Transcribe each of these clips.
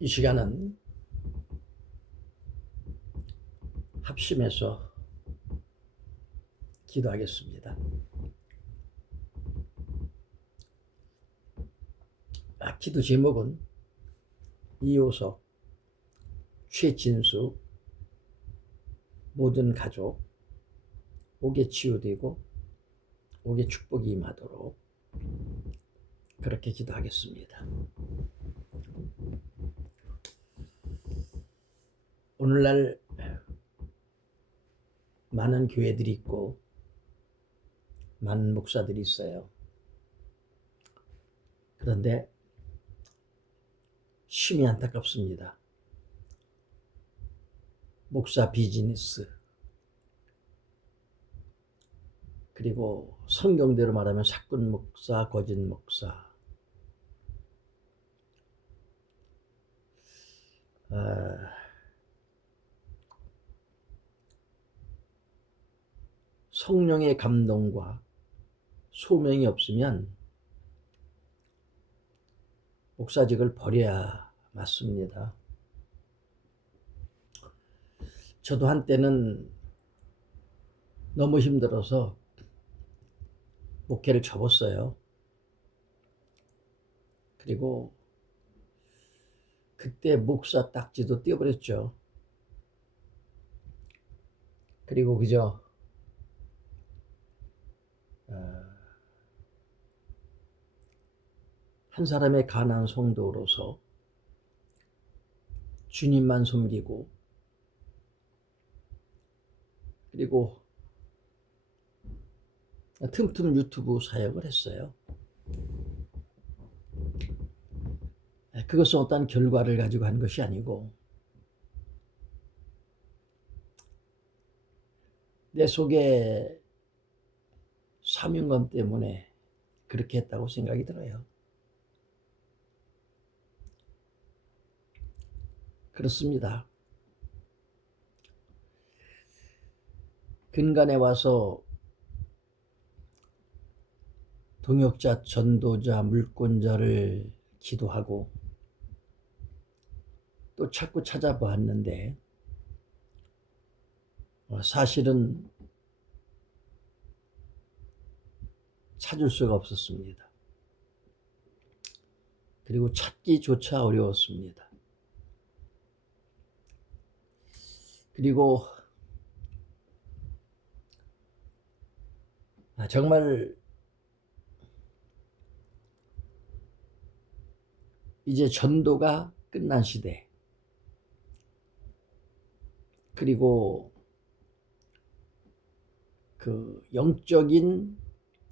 이 시간은 합심해서 기도하겠습니다. 기도 제목은 이호석, 최진수 모든 가족 옥에 치유되고 옥에 축복이 임하도록 그렇게 기도하겠습니다. 오늘날 많은 교회들이 있고 많은 목사들이 있어요. 그런데 심히 안타깝습니다. 목사 비즈니스, 그리고 성경대로 말하면 사꾼 목사, 거짓 목사, 성령의 감동과 소명이 없으면 목사직을 버려야 맞습니다. 저도 한때는 너무 힘들어서 목회를 접었어요. 그리고 그때 목사 딱지도 떼어버렸죠. 그리고 그저 한 사람의 가난한 성도로서 주님만 섬기고, 그리고 틈틈 유튜브 사역을 했어요. 그것은 어떤 결과를 가지고 한 것이 아니고 내 속에 사명감 때문에 그렇게 했다고 생각이 들어요. 그렇습니다. 근간에 와서 동역자, 전도자, 물권자를 기도하고 또 자꾸 찾아보았는데 사실은 찾을 수가 없었습니다. 그리고 찾기조차 어려웠습니다. 그리고 정말 이제 전도가 끝난 시대, 그리고 그 영적인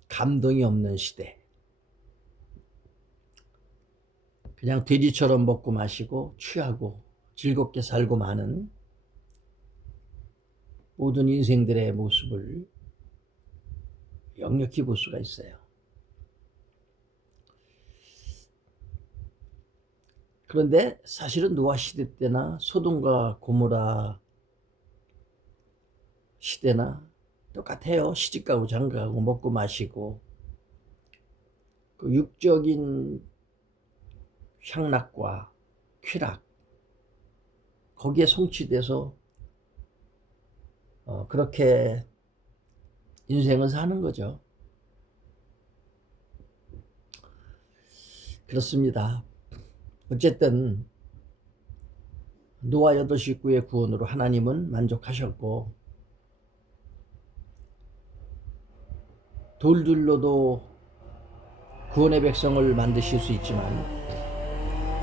감동이 없는 시대, 그냥 돼지처럼 먹고 마시고 취하고 즐겁게 살고 마는 모든 인생들의 모습을 역력히 볼 수가 있어요. 그런데 사실은 노아 시대 때나 소돔과 고모라 시대나 똑같아요. 시집가고 장가가고 먹고 마시고 그 육적인 향락과 쾌락, 거기에 송치돼서 그렇게 인생을 사는 거죠. 그렇습니다. 어쨌든 노아 8 식구의 구원으로 하나님은 만족하셨고, 돌들로도 구원의 백성을 만드실 수 있지만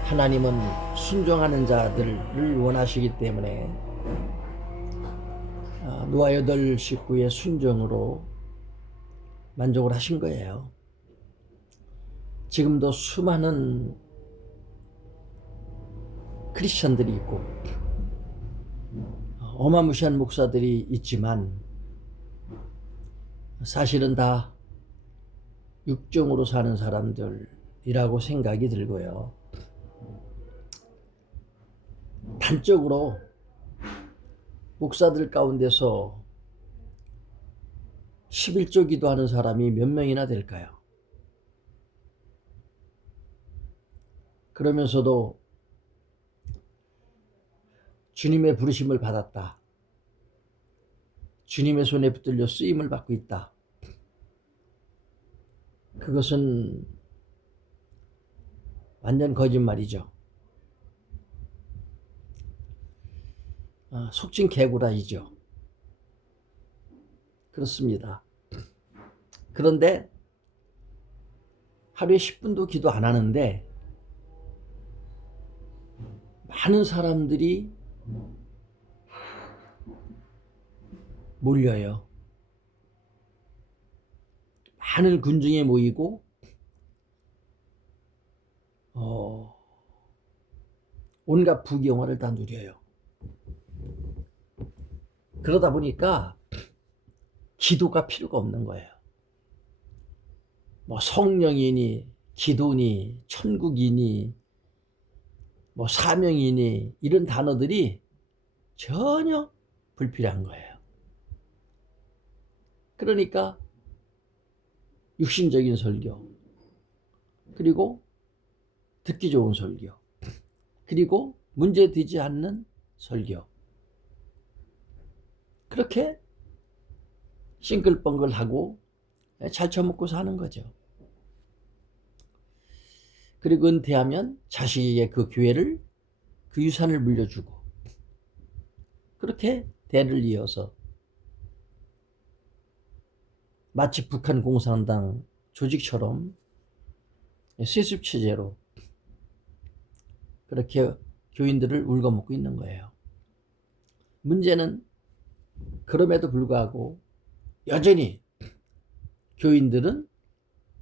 하나님은 순종하는 자들을 원하시기 때문에 노아 8 식구의 순종으로 만족을 하신 거예요. 지금도 수많은 크리스천들이 있고 어마무시한 목사들이 있지만 사실은 다 육정으로 사는 사람들이라고 생각이 들고요. 단적으로 목사들 가운데서 11조 기도하는 사람이 몇 명이나 될까요? 그러면서도 주님의 부르심을 받았다. 주님의 손에 붙들려 쓰임을 받고 있다. 그것은 완전 거짓말이죠. 속진 개구라이죠. 그렇습니다. 그런데 하루에 10분도 기도 안 하는데 많은 사람들이 몰려요. 많은 군중에 모이고 온갖 부귀영화를 다 누려요. 그러다 보니까 기도가 필요가 없는 거예요. 뭐 성령이니 기도니 천국이니 뭐 사명이니 이런 단어들이 전혀 불필요한 거예요. 그러니까 육신적인 설교, 그리고 듣기 좋은 설교, 그리고 문제되지 않는 설교, 그렇게 싱글벙글하고 잘 처먹고 사는 거죠. 그리고 은퇴하면 자식에게 그 교회를, 그 유산을 물려주고, 그렇게 대를 이어서 마치 북한 공산당 조직처럼 세습체제로 그렇게 교인들을 울거먹고 있는 거예요. 문제는 그럼에도 불구하고 여전히 교인들은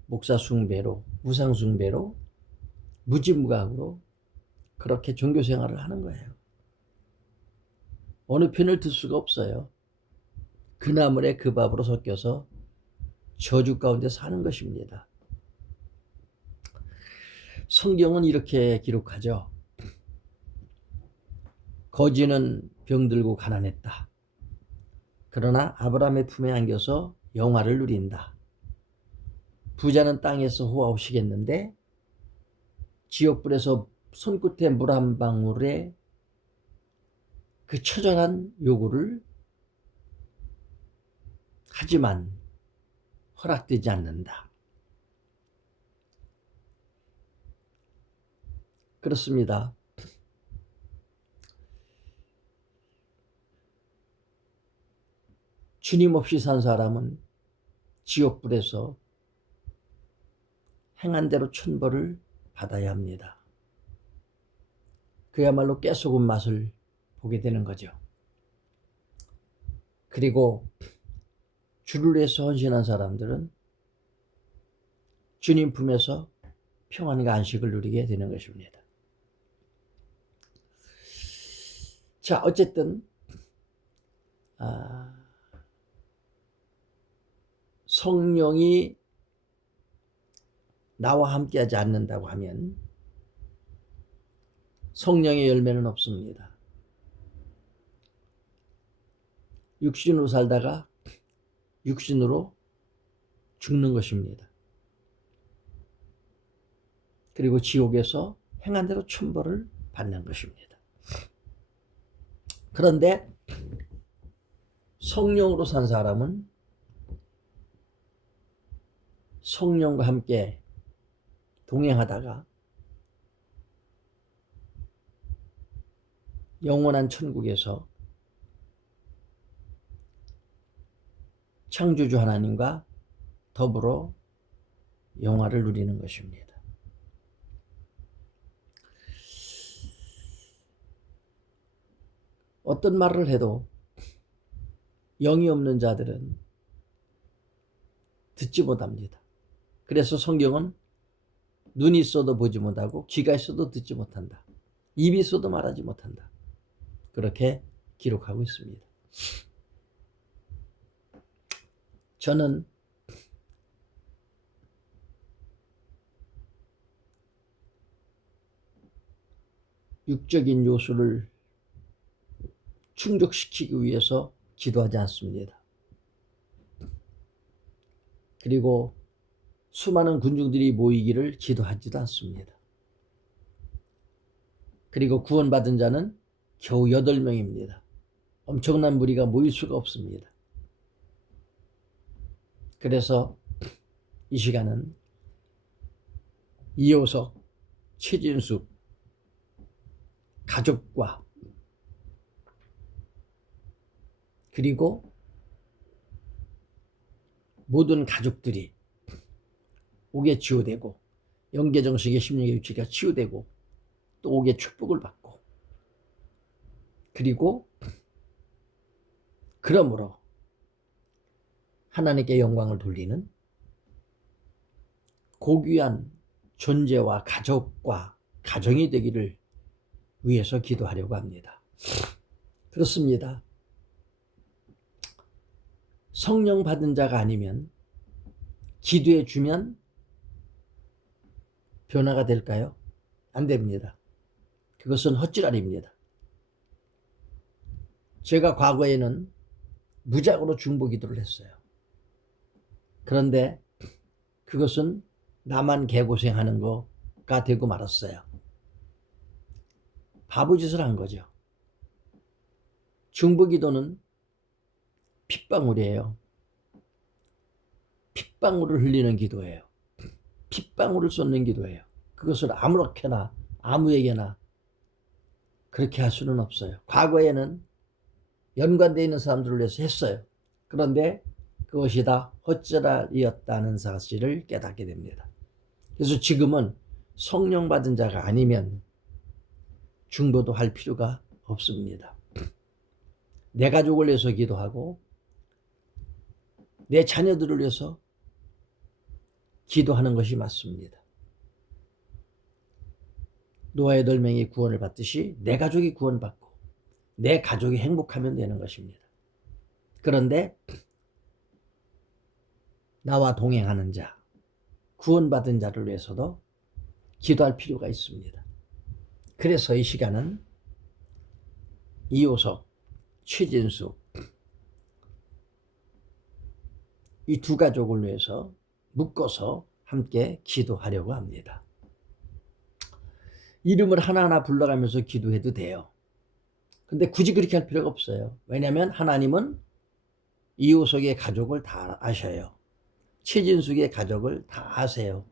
목사 숭배로, 우상 숭배로, 무지무각으로 그렇게 종교 생활을 하는 거예요. 어느 편을 들 수가 없어요. 그 나물에 그 밥으로 섞여서 저주 가운데 사는 것입니다. 성경은 이렇게 기록하죠. 거지는 병들고 가난했다. 그러나 아브라함의 품에 안겨서 영화를 누린다. 부자는 땅에서 호화호식했는데 지옥불에서 손끝에 물 한 방울에 그 처절한 요구를 하지만 허락되지 않는다. 그렇습니다. 주님 없이 산 사람은 지옥불에서 행한 대로 천벌을 받아야 합니다. 그야말로 깨소금 맛을 보게 되는 거죠. 그리고 주를 위해서 헌신한 사람들은 주님 품에서 평안과 안식을 누리게 되는 것입니다. 자, 어쨌든 성령이 나와 함께하지 않는다고 하면 성령의 열매는 없습니다. 육신으로 살다가 육신으로 죽는 것입니다. 그리고 지옥에서 행한 대로 천벌을 받는 것입니다. 그런데 성령으로 산 사람은 성령과 함께 동행하다가 영원한 천국에서 창조주 하나님과 더불어 영화를 누리는 것입니다. 어떤 말을 해도 영이 없는 자들은 듣지 못합니다. 그래서 성경은 눈이 있어도 보지 못하고 귀가 있어도 듣지 못한다. 입이 있어도 말하지 못한다. 그렇게 기록하고 있습니다. 저는 육적인 요소를 충족시키기 위해서 기도하지 않습니다. 그리고 수많은 군중들이 모이기를 기도하지도 않습니다. 그리고 구원받은 자는 겨우 8명입니다. 엄청난 무리가 모일 수가 없습니다. 그래서 이 시간은 이호석, 최진숙 가족과 그리고 모든 가족들이 옥에 치유되고 영계정식의 심령의 위치가 치유되고 또 옥의 축복을 받고 그리고 그러므로 하나님께 영광을 돌리는 고귀한 존재와 가족과 가정이 되기를 위해서 기도하려고 합니다. 그렇습니다. 성령 받은 자가 아니면 기도해 주면 변화가 될까요? 안 됩니다. 그것은 헛지랄입니다. 제가 과거에는 무작으로 중보 기도를 했어요. 그런데 그것은 나만 개고생하는 거가 되고 말았어요. 바보짓을 한 거죠. 중보 기도는 핏방울이에요. 핏방울을 흘리는 기도예요. 핏방울을 쏟는 기도예요. 그것을 아무렇게나 아무에게나 그렇게 할 수는 없어요. 과거에는 연관되어 있는 사람들을 위해서 했어요. 그런데 그것이 다 헛절이었다는 사실을 깨닫게 됩니다. 그래서 지금은 성령 받은 자가 아니면 중보도 할 필요가 없습니다. 내 가족을 위해서 기도하고 내 자녀들을 위해서 기도하는 것이 맞습니다. 노아 8명이 구원을 받듯이 내 가족이 구원받고 내 가족이 행복하면 되는 것입니다. 그런데 나와 동행하는 자, 구원받은 자를 위해서도 기도할 필요가 있습니다. 그래서 이 시간은 이호석, 최진숙 이 두 가족을 위해서 묶어서 함께 기도하려고 합니다. 이름을 하나하나 불러가면서 기도해도 돼요. 근데 굳이 그렇게 할 필요가 없어요. 왜냐하면 하나님은 이호석의 가족을 다 아셔요. 최진숙의 가족을 다 아세요.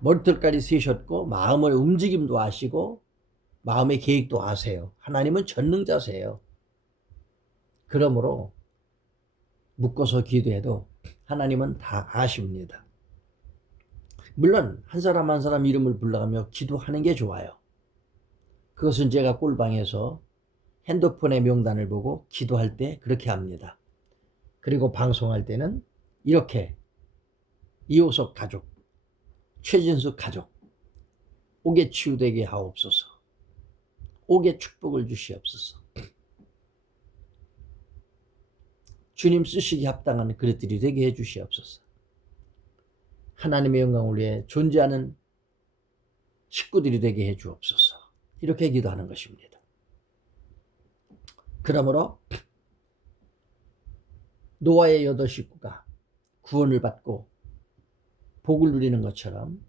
머리털까지 세셨고 마음의 움직임도 아시고 마음의 계획도 아세요. 하나님은 전능자세요. 그러므로 묶어서 기도해도 하나님은 다 아십니다. 물론 한 사람 한 사람 이름을 불러가며 기도하는 게 좋아요. 그것은 제가 꿀방에서 핸드폰의 명단을 보고 기도할 때 그렇게 합니다. 그리고 방송할 때는 이렇게 이호석 가족, 최진숙 가족, 옥에 치유되게 하옵소서. 옥에 축복을 주시옵소서. 주님 쓰시기 합당한 그릇들이 되게 해주시옵소서. 하나님의 영광을 위해 존재하는 식구들이 되게 해주옵소서. 이렇게 기도하는 것입니다. 그러므로 노아의 8 식구가 구원을 받고 복을 누리는 것처럼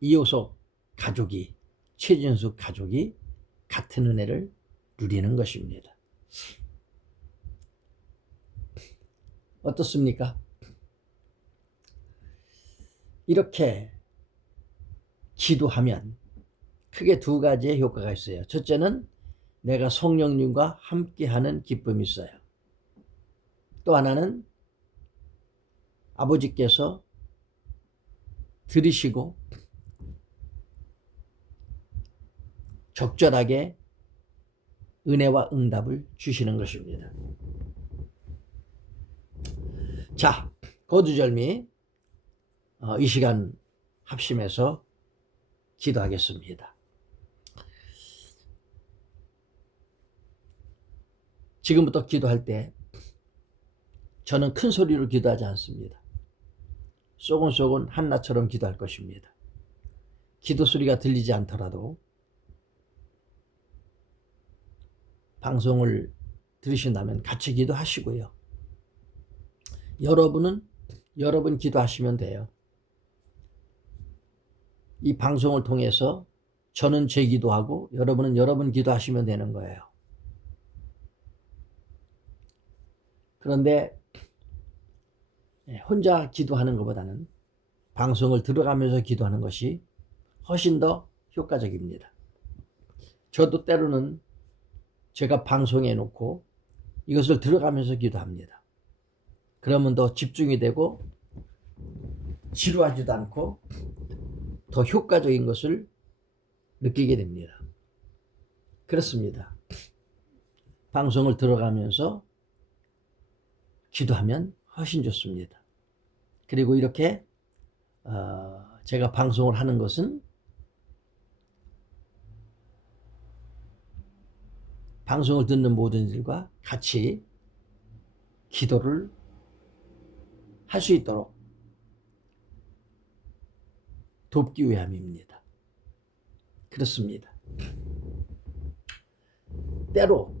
이호석 가족이, 최진숙 가족이 같은 은혜를 누리는 것입니다. 어떻습니까? 이렇게 기도하면 크게 2가지의 효과가 있어요. 첫째는 내가 성령님과 함께하는 기쁨이 있어요. 또 하나는 아버지께서 들으시고 적절하게 은혜와 응답을 주시는 것입니다. 자, 거두절미 이 시간 합심해서 기도하겠습니다. 지금부터 기도할 때 저는 큰 소리로 기도하지 않습니다. 쏘곤쏘곤 한나처럼 기도할 것입니다. 기도 소리가 들리지 않더라도 방송을 들으신다면 같이 기도하시고요. 여러분은 여러분 기도하시면 돼요. 이 방송을 통해서 저는 제 기도하고 여러분은 여러분 기도하시면 되는 거예요. 그런데 혼자 기도하는 것보다는 방송을 들어가면서 기도하는 것이 훨씬 더 효과적입니다. 저도 때로는 제가 방송해 놓고 이것을 들어가면서 기도합니다. 그러면 더 집중이 되고 지루하지도 않고 더 효과적인 것을 느끼게 됩니다. 그렇습니다. 방송을 들어가면서 기도하면 훨씬 좋습니다. 그리고 이렇게 제가 방송을 하는 것은 방송을 듣는 모든 이들과 같이 기도를 할 수 있도록 돕기 위함입니다. 그렇습니다. 때로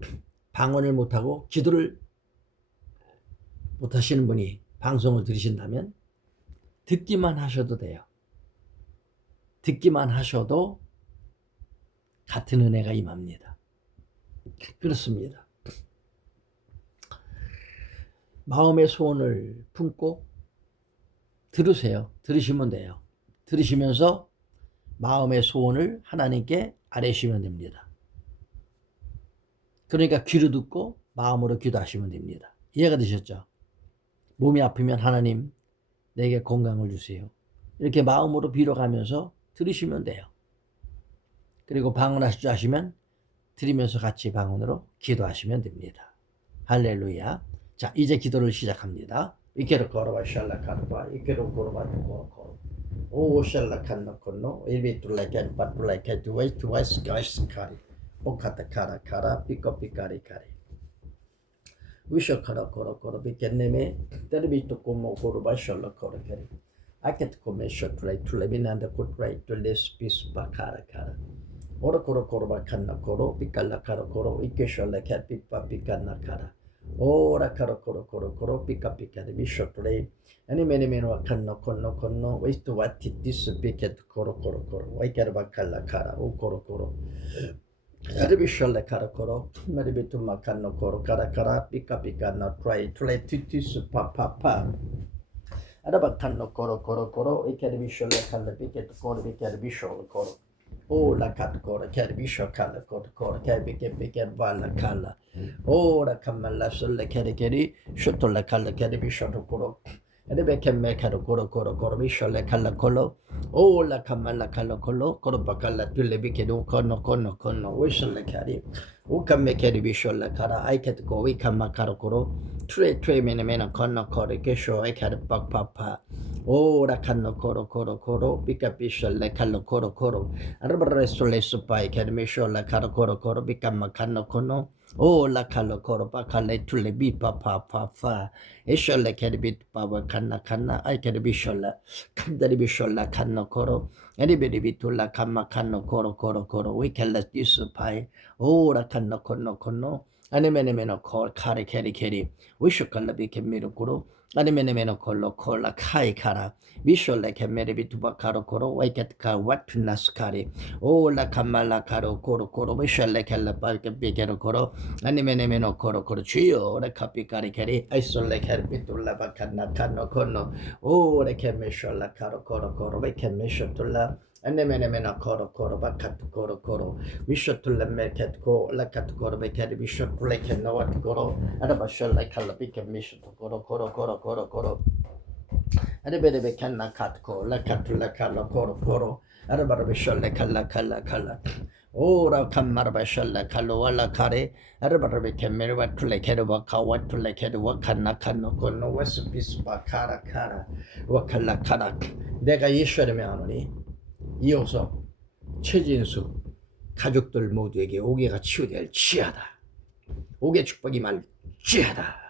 방언을 못하고 기도를 못하시는 분이 방송을 들으신다면 듣기만 하셔도 돼요. 듣기만 하셔도 같은 은혜가 임합니다. 그렇습니다. 마음의 소원을 품고 들으세요. 들으시면 돼요. 들으시면서 마음의 소원을 하나님께 아뢰시면 됩니다. 그러니까 귀로 듣고 마음으로 기도하시면 됩니다. 이해가 되셨죠? 몸이 아프면 하나님 내게 건강을 주세요. 이렇게 마음으로 빌어가면서 들으시면 돼요. 그리고 방언하실 줄 아시면 들으면서 같이 방언으로 기도하시면 됩니다. 할렐루야. 자, 이제 기도를 시작합니다. 이케로 걸어봐 샬라카르바 이케로 걸어봐 두고 오 샬라칸노 콘노 일비툴라칸 바툴라칸 두와이스 가이스카리 오카타카라카라 피코피카리카리 위셔카라 코로코로 비케네메 테르비토 코모 코로바 샬라코르케리 아케트 코메쇼 트라이 툴레비난다 코트라이 툴레스 피스파카라카라 오라코로 코로바 칸나 코로 피칼라카라 코로 이케쇼라칸 피파 피카나카라 ora caro coro coro coro pica pica de bishop play any many meno canno conno waste to what it this picket coro coro coro why care bacalla cara o coro coro ade bishop la cara coro mari bitu macanno coro cara cara pica pica na try to let titis pa ada baccanno coro coro coro e care bishop la calla picket coro pica bishop coro oh la cat coro care bishop calla coro care picket valla calla ora kamala sulle kerikeri shotola kalla keribi shotokoro edebe kemme karo koro bisholle kalla kolo ola kamala kalla kolo koro bakalla tulle bikedu kono wisholle kari ukamme keribi sholle kara aiket go wikama karo koro tre mena kono kore kesho ekar bak papa ora kanno koro bika bisholle kalla koro arabare sulle supai kermi sholle karo koro bikama kanno kono oh la kalo koro pa kale tule bi pa esholle kere bit power kanna I kere bi sholla kandari bi sholla kanno koro anybody bitula kama kanno koro we can let this pai oh la kanno kono anemene kor kare keri we should kala bi kemiro koro anemene kollo kola kai kara Bisholle kemere bituba karo koro waiket ka watunas kari o la kamala karo koro bisholle kella parke bigero koro animene meno koro chio ora kapi kari keri aisolle ker bitulla bakana kanno kono o re kemesholla karo koro we kemeshotulla anemene meno koro bakat koro bishotulla merket ko la kat koro be keri bishotulle kenno wat koro ada basholle kella bike mishotu koro Adebede kanna katko la katula kala koro adabara sholle kala ora kamara sholle kalo wala kare adabara kemere watule kedo ka watule kedo kanna kanno kono wasbis bakara wakala kara 내가 예수를 명하노니 이어서 최진수 가족들 모두에게 옥외가 치유될 지하다 옥외 축복이 말지하다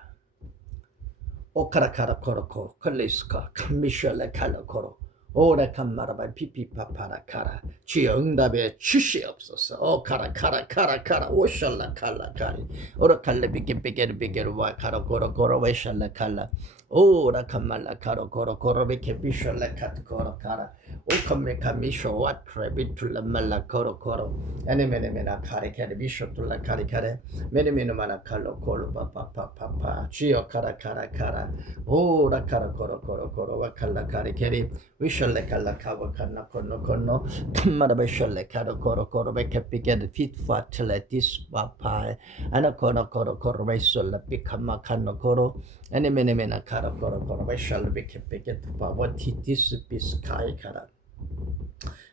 오카라카라 코로코 컬리스카 캄미셜레 칼로코로 오래 캄마라바 피피파파라카라 주여 응답에 주시옵소서 오카라카라 오셜라 칼라카리 오라칼레 비게르 와 카라코로코로 웨셜라 칼라 오라 칸말라 카로 코로 코로 베케 비셜레 카트 코로 카라 오컴메 카미쇼 와트레 비툴라 말라 코로 코로 에네메네메나 카레 카레 비쇼 툴라 카레 카레 메네메노마나 칼로 콜로 파파파파파 지오 카라 카라 카라 오라 카라 코로 코로 코로 와칼라 카레 케리 위셜레 칼라 카와 칸나 콘노 콘노 탐마라 베셜레 카로 코로 코로 베케 피게드 피트 파틀레 디스 파파에 아나 코노 코로 코로 베셜레 피카마 칸노 코로 에네메네메나 카라 코로 코로 베셜레 베케 피게드 파와 티티스 피스카이 카라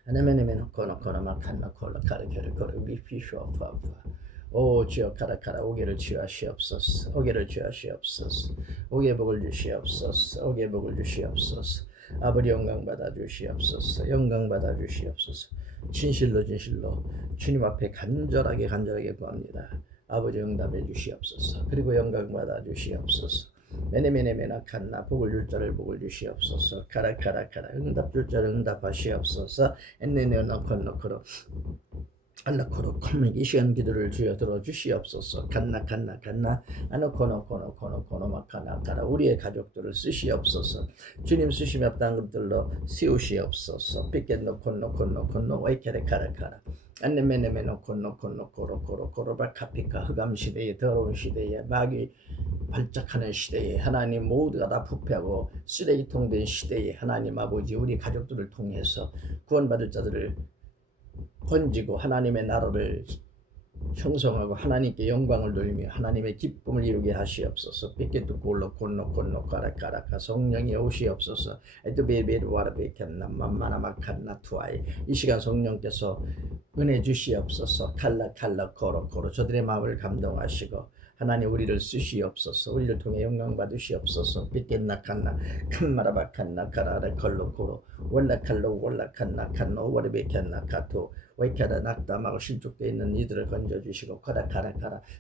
에네메네메나 코노 코노 마칸나 콜라 카레 케리 코로 비피쇼 파파 오 주여 카라 카라 오게를 주하시옵소서 오게를 주하시옵소서 오게 복을 주시옵소서 오게 복을 주시옵소서 아버지 영광 받아 주시옵소서 영광 받아 주시옵소서 진실로 진실로 주님 앞에 간절하게 구합니다. 아버지 응답해 주시옵소서 그리고 영광 받아 주시옵소서 메네메네메나 칸나 복을 줄 자를 복을 주시옵소서 카라 카라 카라 응답 줄 자를 응답하시옵소서 엔네네나 컨노크로 알라코로 컴이 이 시간 기도를 주여 들어주시옵소서 간나 아노코노 마카나 카라 우리의 가족들을 쓰시옵소서 주님 쓰심이 없다는 것들로 세우시옵소서 삐켓노 콘노 와이케레 카라카라 안네메네메노 콘노 코로코로 바카피카 흑암 시대에 더러운 시대에 마귀 발작하는 시대에 하나님 모두가 다 부패하고 쓰레기통 된 시대에 하나님 아버지 우리 가족들을 통해서 구원받을 자들을 건지고 하나님의 나라를 형성하고 하나님께 영광을 돌리며 하나님의 기쁨을 이루게 하시옵소서. 삐끼도 골로 곤노 까라까라카 성령이 오시옵소서. 에드베베르와르베켄나 맘마나마칸나 투아이 이 시간 성령께서 은혜 주시옵소서. 칼라 코로 저들의 마음을 감동하시고 하나님 우리를 쓰시옵소서. 우리를 통해 영광 받으시옵소서. 삐끼나 칸나 칸마라바칸나 카라레 컬로코로 월라칸나 칸노 워르베켄나 카토 와이카라 낙담하고 실족되어 있는 이들을 건져주시고 카라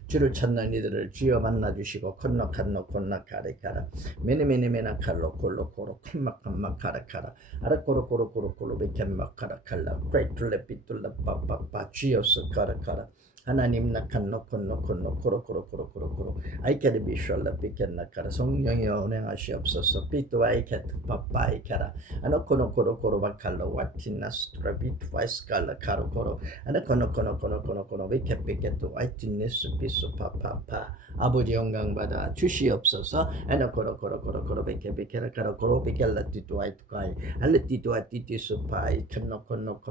주를 찾는 이들을 주여 만나주시고 콘노 콘나카레카라 메네메네메나 칼로 콜로 콤마 카라 아라코로 베켄마 카라칼라 브레이툴레 삐툴라 빠빠빠 주여스 카라 하나님 나칸노 콘노 코로 아이케르 비셜라 비켄나 카라 성령이여 운행하시옵소서 삐또 아이케트 빠빠이카라 아노코노 코로 바칼로 와티나스 트라비트 와이스칼라 카로코로 아노코노 베케또 와이티네스 비소 파파파 아버지 영광 받아 주시옵소서 아노코노 베케라 카로코로 베켈라 티토 와이트카이 알레티토 아티티스 파이 칸노코노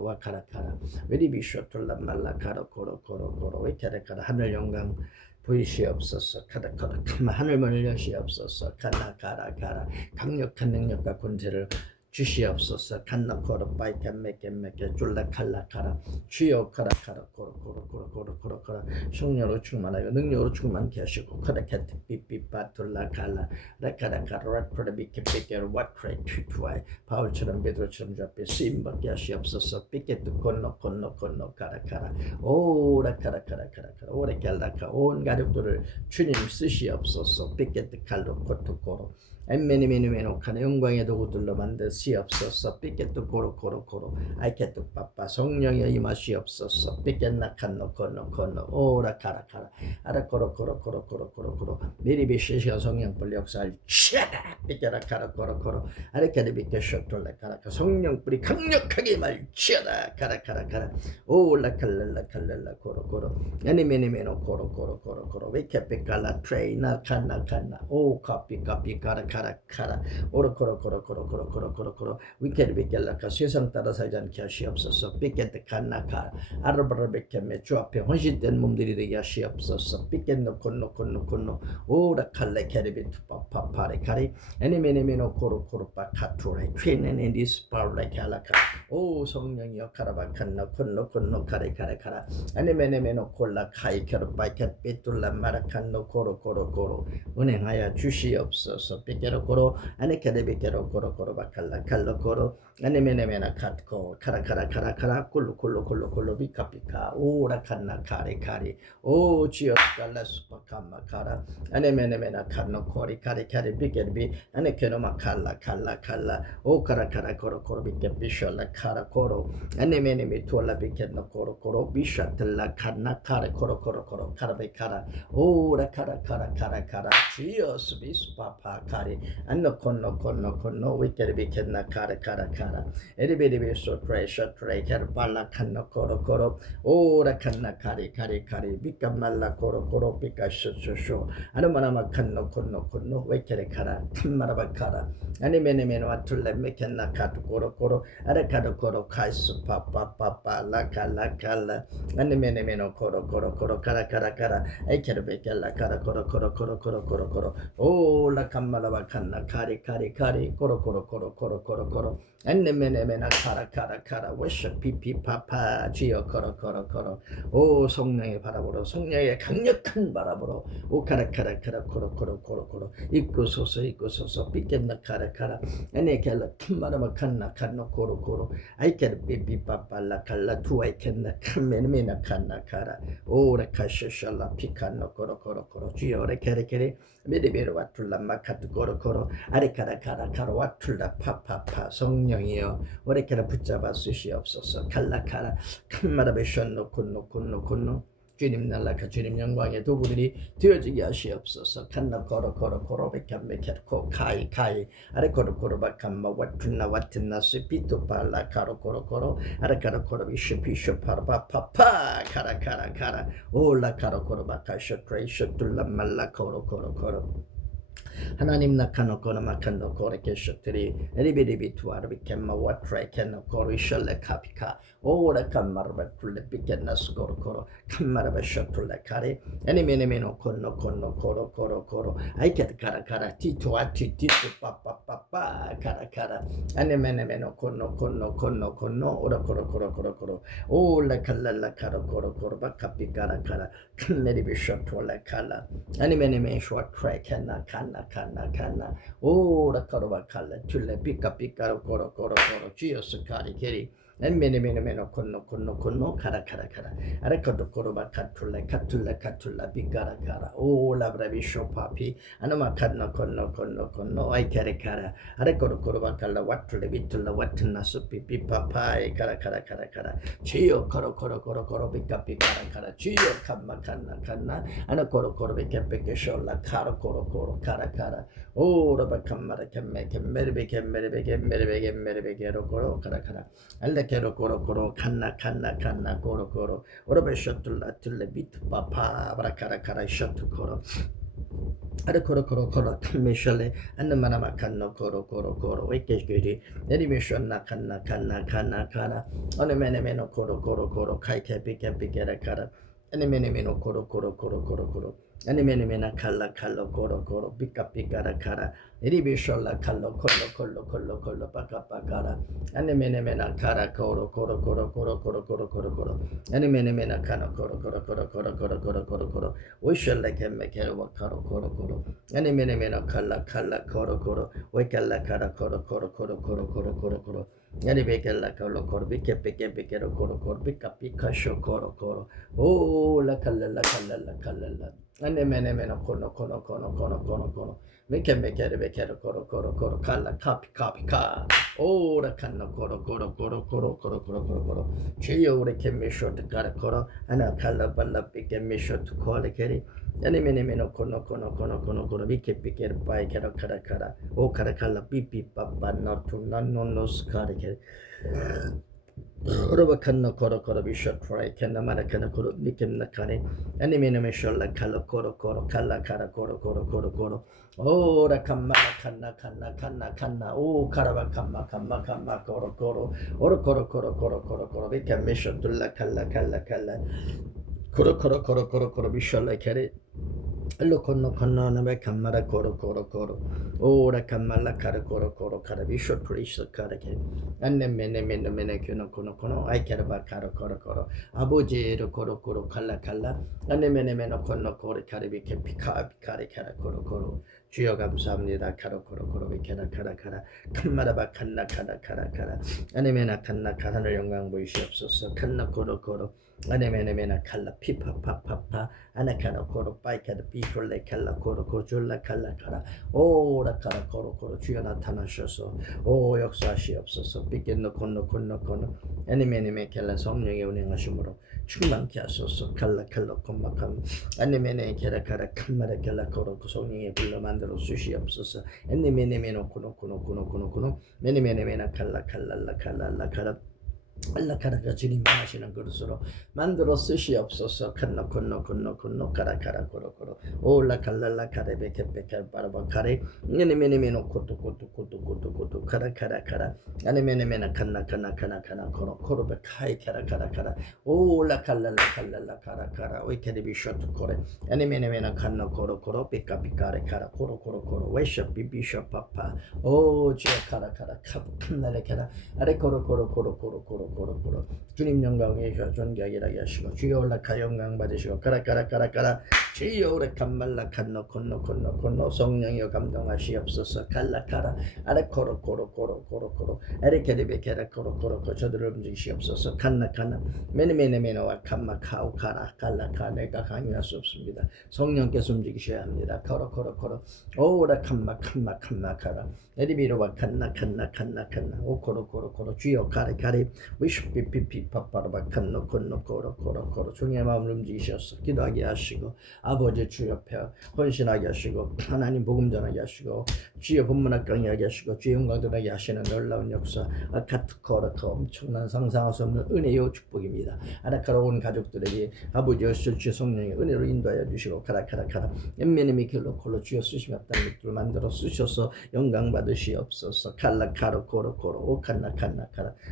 와카라카라 베리비쇼톨라 말라카 코로 이케레카라 하늘 영광 보이시옵소서 카라카라 하늘문을 여시옵소서 가라 강력한 능력과 권세를 주시옵소서 간나코로 빠이케메케 줄라칼라카라 주여 카라카라 코로 성령으로 충만하여 능력으로 충만케 하시고 카라케트 삐삐빠툴라칼라 라카라카라 라프라비케페케 와트레 튜투아이 바울처럼 베드로처럼 주 앞에 쓰임받게 하시옵소서 삐케트 콘노 카라카라 오라카라카라 오레칼라카 온 가족들을 주님 쓰시옵소서 삐케트 칼로 코토코로 엠메니메누메노카네 영광의 도구들로 만드시옵소서 삐깨뚜 코로 아이케뚜 빠빠 성령여 임하시옵소서 삐깨나 칸노 건노 오라카라카라 아라코로 미리비시 시간 성령불 역사를 치아다 삐깨라 카라 코로 아레카리 삐깨 쇼톨라카라카 성령불이 강력하게 말치아다 카라카라 오라칼랄라 코로 애니메니메노 코로 위케피칼라 트레이나 칸나 오 카피 카라 오로코로 위케르비켈라카 세상 따라 살지 않게 하시옵소서 삐켓드 칸나카 아르바라베케메 주 앞에 헌신된 몸들이 되게 하시옵소서 삐켓노 콘노 오라칼레 케르비투 파파파레카리 애니메네메노 코로파 카투레 트레넨 디스파르레 칼라카 오 성령이여 카라바칸나 콘노 카레카라 애니메네메노 콜라 카이케르 바이켓 삐툴라 마라칸노 코로 은행하여 주시옵소서 삐케로 코로 아네케데비케로 코로 바칼라 칼로 코로 아니메네메나 카트코 카라카라카라카라 콜로콜로콜로콜로 비카비카 오라칸나 카리카리 오 지어스칼라 수파카마카라 아니메네메나 칸노 코리 카리카리 비게비 아니케노마 칼라 오 카라카라 코로코로 비게 비셜라 카라코로 아니메네메 투알라 비케노 코로코로 비샤틀라 칸나 카레 코로코로코로 카라베카라 오라카라카라카라카라 지어스 비스파파카리 안노콘노콘노콘노 위케리 비케나 카라카라카라 에리베리베 소트레 카르발라 칸노 코로코로 오라 칸나 카리 비카말라 코로코로 비카쇼쇼쇼 아르마나마 칸노 콘노콘노 웨케레 카라 칸마라바카라 아니메네메노 아툴레 메켄나 카투 코로코로 아레카도 코로 카이스 파파파파 라칼라칼라 아니메네메노 코로코로코로 카라카라카라 에케르베켈라 카라 코로코로코로코로코로코로 오라 칸마라바 칸나 카리 코로코로코로코로코로코로 안네메네메나 카라카라카라 워셔 피피파파 지어 코로코로코로 오 성령의 바람으로 성령의 강력한 바람으로 오 카라카라카라 코로코로코로코로 이끄소서 삐겠나 카라카라 에네켈라 킴마라마 칸나 칸노 코로코로 아이케르 삐삐파팔라 칼라 투아이켄나 칸메네메나 칸나 카라 오레 카셔샬라 피칸노 코로코로코로 지어 레케레케레 메데베르 와툴라 마카투 코로코로 아레카라카라카로 와툴라 파파파 성령이여 오레케라 붙잡아 주시옵소서 칼라카라 칸마라베션노 콘노 주님 날라카 주님 영광의 도구들이 되어지게 하시옵소서 칸나 코로코로 베캄메케코 카이 아레 코로코로바캄마 와툴나 와틴나 스피토팔라 카로코로코로 아레카로코로 비쇼 파라파파 카라카라카라 올라 카로코로바카쇼 트레이쇼 툴라 말라 코로코로코로 하나님 나카노코나 마칸노 코레케쇼트리 리비리비 투아르비케마 와트레케노 코리셜레 카피카 오라칸마르바 툴레 비케나스 코로코로 칸마르바 쇼툴레 카리 애니메네메노 콘노 코로 아이케트 카라카라 티투아 티투 빠빠빠빠 카라카라 애니메네메노 콘노 오라코로코로 올라 칼랄라 카로코로 바카피카라카라 칸메리비 쇼툴레 칼라 애니메네메 쇼트레케나 칸나 오라 카로바 칼라 툴레 피카피카로 코로 지오스 카리 케리 엔메네메네메노 콘노 카라카라카라 아레카도 코로바 카툴라 비카라카라 오라 브라비쇼 파피 아노마 칸노 콘노 아이케레카라 아레코로 코로바 칼라 와툴레 비툴라 와트나 수피 피파파이 카라카라카라 지오 코로 비카피카라카라 지오 칸마 칸나 아노 코로 비케페케 숄라 카로 코로 카라카라 오라바 칸마라 켐메르베게로 코로 카라카라 알레케로 코로 칸나 코로 오라베 셔툴라 툴레 비트파파 브라카라카라 셔투 코로 아레 코로 미셜레 안나마나마 칸노 코로 웨케스게리 내리미션나 칸나 어네메네메노 코로 카이케피케라카라 아니메네메노 코로 아니메네메나 칼라 코로 비카피카라카라 리비셜라 칼로 콜로 바카파카라 아니메네메나 카라 코로 아니메네메나 카노 코로 오셜라 켐메케로 코로 아니메네메나 칼라 코로 웨칼라 카라 코로 아니베켈라 코로 비케페케로 코로 비카피카쇼 코로 오라 칼랄라 아니메네메나 코노 메케르 코로 칼라 카피카 오라 칸노 코로 제요 오레 켐메쇼트 카라 코로 아나 칼라 발라 비케메쇼트 코레케리 아니메네메노 코노 비케피케르 파이케로 카라카라 오 카라칼라 피피파파 노노스 카레케 오르바칸노 코로 비쇼 트라이 캔나마라카나 코로 미켄나카네 아니메네메 숄라 칼로 코로 칼라카라 코로 오라 칸마라 칸나 오 카라바 칸마 코로 오르 코로 비케메쇼 둘라 칼라 코로 비숄라 케레 알로 콘노나베 칸마라 코로 오라 칸말라 카라 코로 카라 비쇼 트리스 카라케 안네메네 코노 아이케르바 카라 코로 아보제로 코로 칼라 안네메네메노 코노 코리 카리비케 피카비 카리 카라 코로 주여 감사합니다. 카로코로코로 비케나 카라카라 칸마라바 칸나 카라카라카라 아니메나 칸나 카라를 영광 보이시옵소서. 칸나 코로코로 아니메네메나 칼라 피파파파파 아나카나 코로 빠이카드 비콜레 칼라 코로코 줄라 칼라 카라 오라 카라 코로코로 주여 나타나셔서 오 역사하시옵소서. 삐겠노 콘노 아니메네메 켈라 성령의 운행하심으로 충만케 하소서. 칼라 콤마캄 아니메네 케라카라 칸마라 켈라 코로코 성령의 불러 만들어 주시옵소서. 아니메네메노 코노 메네메네메나 칼라 카라 알라카라가 주님 하시는 그릇으로 만들어 쓰시옵소서. 칸노 카라카라 코로코로 올라 칼랄라 카레베 케페카 바라바 카레 네네메네메노 코토 카라카라카라 아니메네메나 칸나 코로베 카이 카라카라카라 올라 칼랄라 카라카라 위케리비 쇼트 코레 아니메네메나 칸노 코로코로 피카피카레 카라 코로코로 웨셔 비비셔 파파 오 지어 카라카라 칸나레 카라 아레 코로코로 주님 영광에 존귀하게 하시고 주여 올라카 영광 받으시고 카라카라 주여 올라카 말라 칸노 콘노 성령이여 감동하시옵소서. 칼라카라 아레 코로코로 아레케리베케라 코로코로 저들을 움직이시옵소서. 칸나 메네메네메노와 칸마 카우카라 칼라카 내가 강요할 수 없습니다. 성령께서 움직이셔야 합니다. 코로코로 오라 칸마 카라 에리비로와 칸나 오코로코로 주여 카레 위슈피피피 파파라바 칸노 코로 주님의 마음을 움직이셔서 기도하게 하시고 아버지 주 옆에 헌신하게 하시고 하나님 복음 전하게 하시고 주여 본문학 강의하게 하시고 주의 영광 드러나게 하시는 놀라운 역사 아카트코라카 엄청난 상상할 수 없는 은혜요 축복입니다. 아라카라 온 가족들에게 아버지 여시 주의 성령의 은혜로 인도하여 주시고 카라카라 엠메네미 킬로콜로 주여 쓰시며 땅 밑을 만들어 쓰셔서 영광 받으시옵소서. 칼라카로 코로코로 오칸나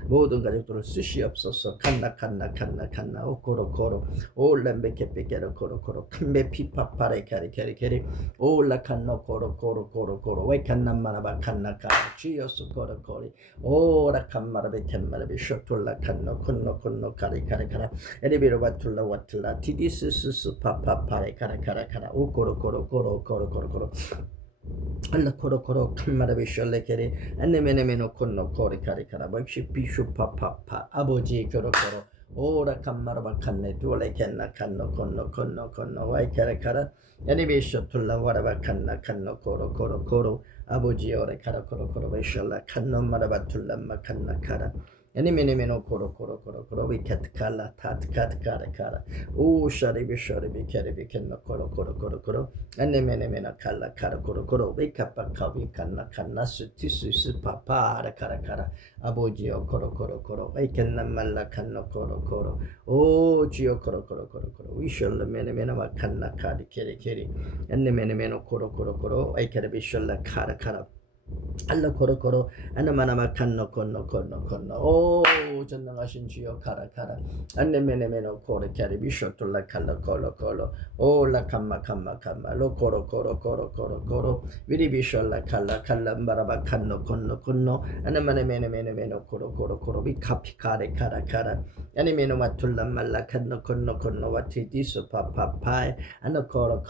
모든 가족들을 쓰시옵소서. 칸나 오코로코로 올렘베케페케로 코로코로 칸베 피파파레 캐리 올라 칸노 코로코로 웨칸나마나바 칸나카 주여스 코로코리 오라 칸마라베 캔마라베 쇼톨라 칸노 콘노 카리카라 에리비로바 툴라 와틀라 티디스스 파파파레 카라카라 오코로코로 alla 코로 칸마라베 셜레케리 안네메네메노 콘노 코리카리카라 막시 비슈파파파 아버지 코로코로 오라 칸마라바 칸네 두올레 캔나 칸노 콘노 와이카라카라 애니메이션 툴라 와라바 칸나 코로 아버지 오레 카라 코로 베셜라 칸노 마라바 툴라마 칸나 카라 애니메네메노 코로 위켓 칼라 타트카라 오 샤리비 캐리비 캔노 코로 애니메네메나 칼라 카라 코로 위카파카비 칸나 스티스 파파라 카라 아버지요 코로 위켓나 말라 칸노 코로 오 지요 코로 위셜라 메네메나 칸나 카리 캐리 애니메네메노 코로 위케르비 셜라 카라 알라 코로코로 아나마나마 칸노 콘노 오 전능하신 주여 카라카라 안네메네메노 코레 캐리비 쇼톨라 칼라 콜로 오라 캄마 로 코로 위리비쇼라 칼라 마라바 칸노 콘노 아나마네메네메노 코로 비카피카레 카라카라 아니메노 마툴라 말라 칸노 콘노 와티디스 파파파이 아노 코로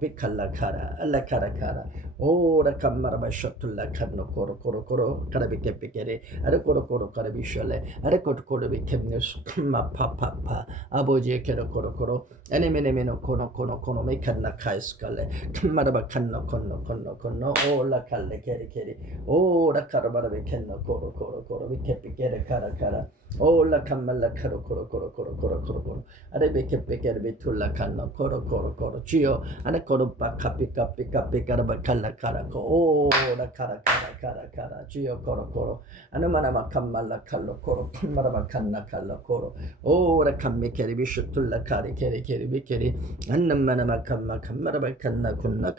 비칼라 카라 알라 카라카라 오라 캄마라바 쇼툴라 칸노 코로 카라비케피케레 아레 코로 카라비쇼레 아레 코로 비케네스 마 파파파 아버지의 케로 코로 아니메네메노 코노 메칸나 카이스칼레 칸마라바 칸노 콘노 올라 칼레 케리 오라 카라바라베 캔노 코로 비케피케레 카라카라 올라 칸말라 카로 코로 아레베케페케레 비툴라 칸노 코로 주여 아네 코로 바카피카피 카라바 칼라 카라코 오라 카라 주여 코로 아나마나마 칸말라 칼로 코로 칸마라바 칸나 칼라 코로 오라 칸메케리 비슈툴라 카리 케리 비케리 안나마나마 칸마라바 칸나 kunna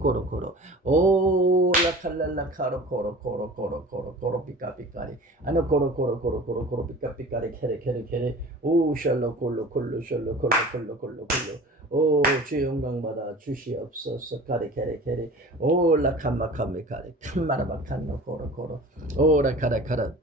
코로 오라 칼랄라 카로 코로 피카피카리 아나 코로 피카피카리 케리 오 샬로 콜로 오 주의 영광 받아 주시옵소서. 카리 올라 칸마카미 카리 칸마라바 칸노 코로 오라 카라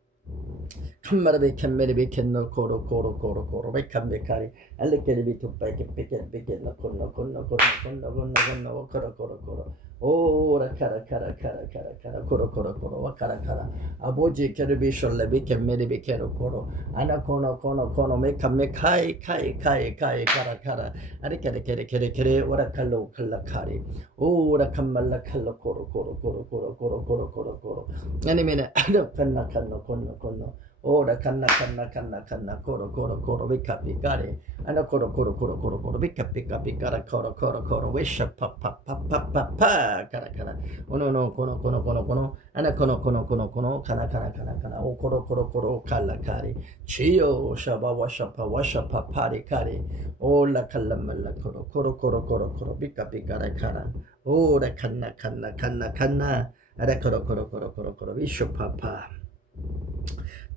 칸마라 베캔메리 베캔노 코로 코로 코로 코로 베칸 베카리 알레케리 비투빠이케 베캔 베캔노 콘노 콘노 콘노 콘노 콘노 콘노 코로 코로 코로 오라 카라 카라 카라 카라 카라 코로 코로 코로 와카라 카라 아버지 케르비쇼레 베캔메리 베케노 코로 아나 코노 코노 코노 메칸 메카이 카이 카이 카이 카라 카라 아레케레 케레 케레 케레 오라 칼로 칼라 카리 오라 칸말라 칼로 코로 코로 코로 코로 코로 코로 코로 코로 아니면은 아르 칸나 칸노 콘노 콘노 오라 칸나 칸나 칸나 칸나 코로 코로 코로 비카피카리 아나 코로 코로 코로 코로 코로 비카피카피카라 코로 코로 코로 웨샤 파파파파파파 카라카라 오노노 코노 코노 코노 코노 아나 코노 코노 코노 코노 카나 카나 카나 카나 오 코로 코로 코로 칼라카리 치요 샤바 와샤파 와샤파 파리카리 올라 칼라말라 코로 코로 코로 코로 코로 비카피카라 카라 오라 칸나 칸나 칸나 칸나 아라 코로 코로 코로 코로 코로 비쇼파파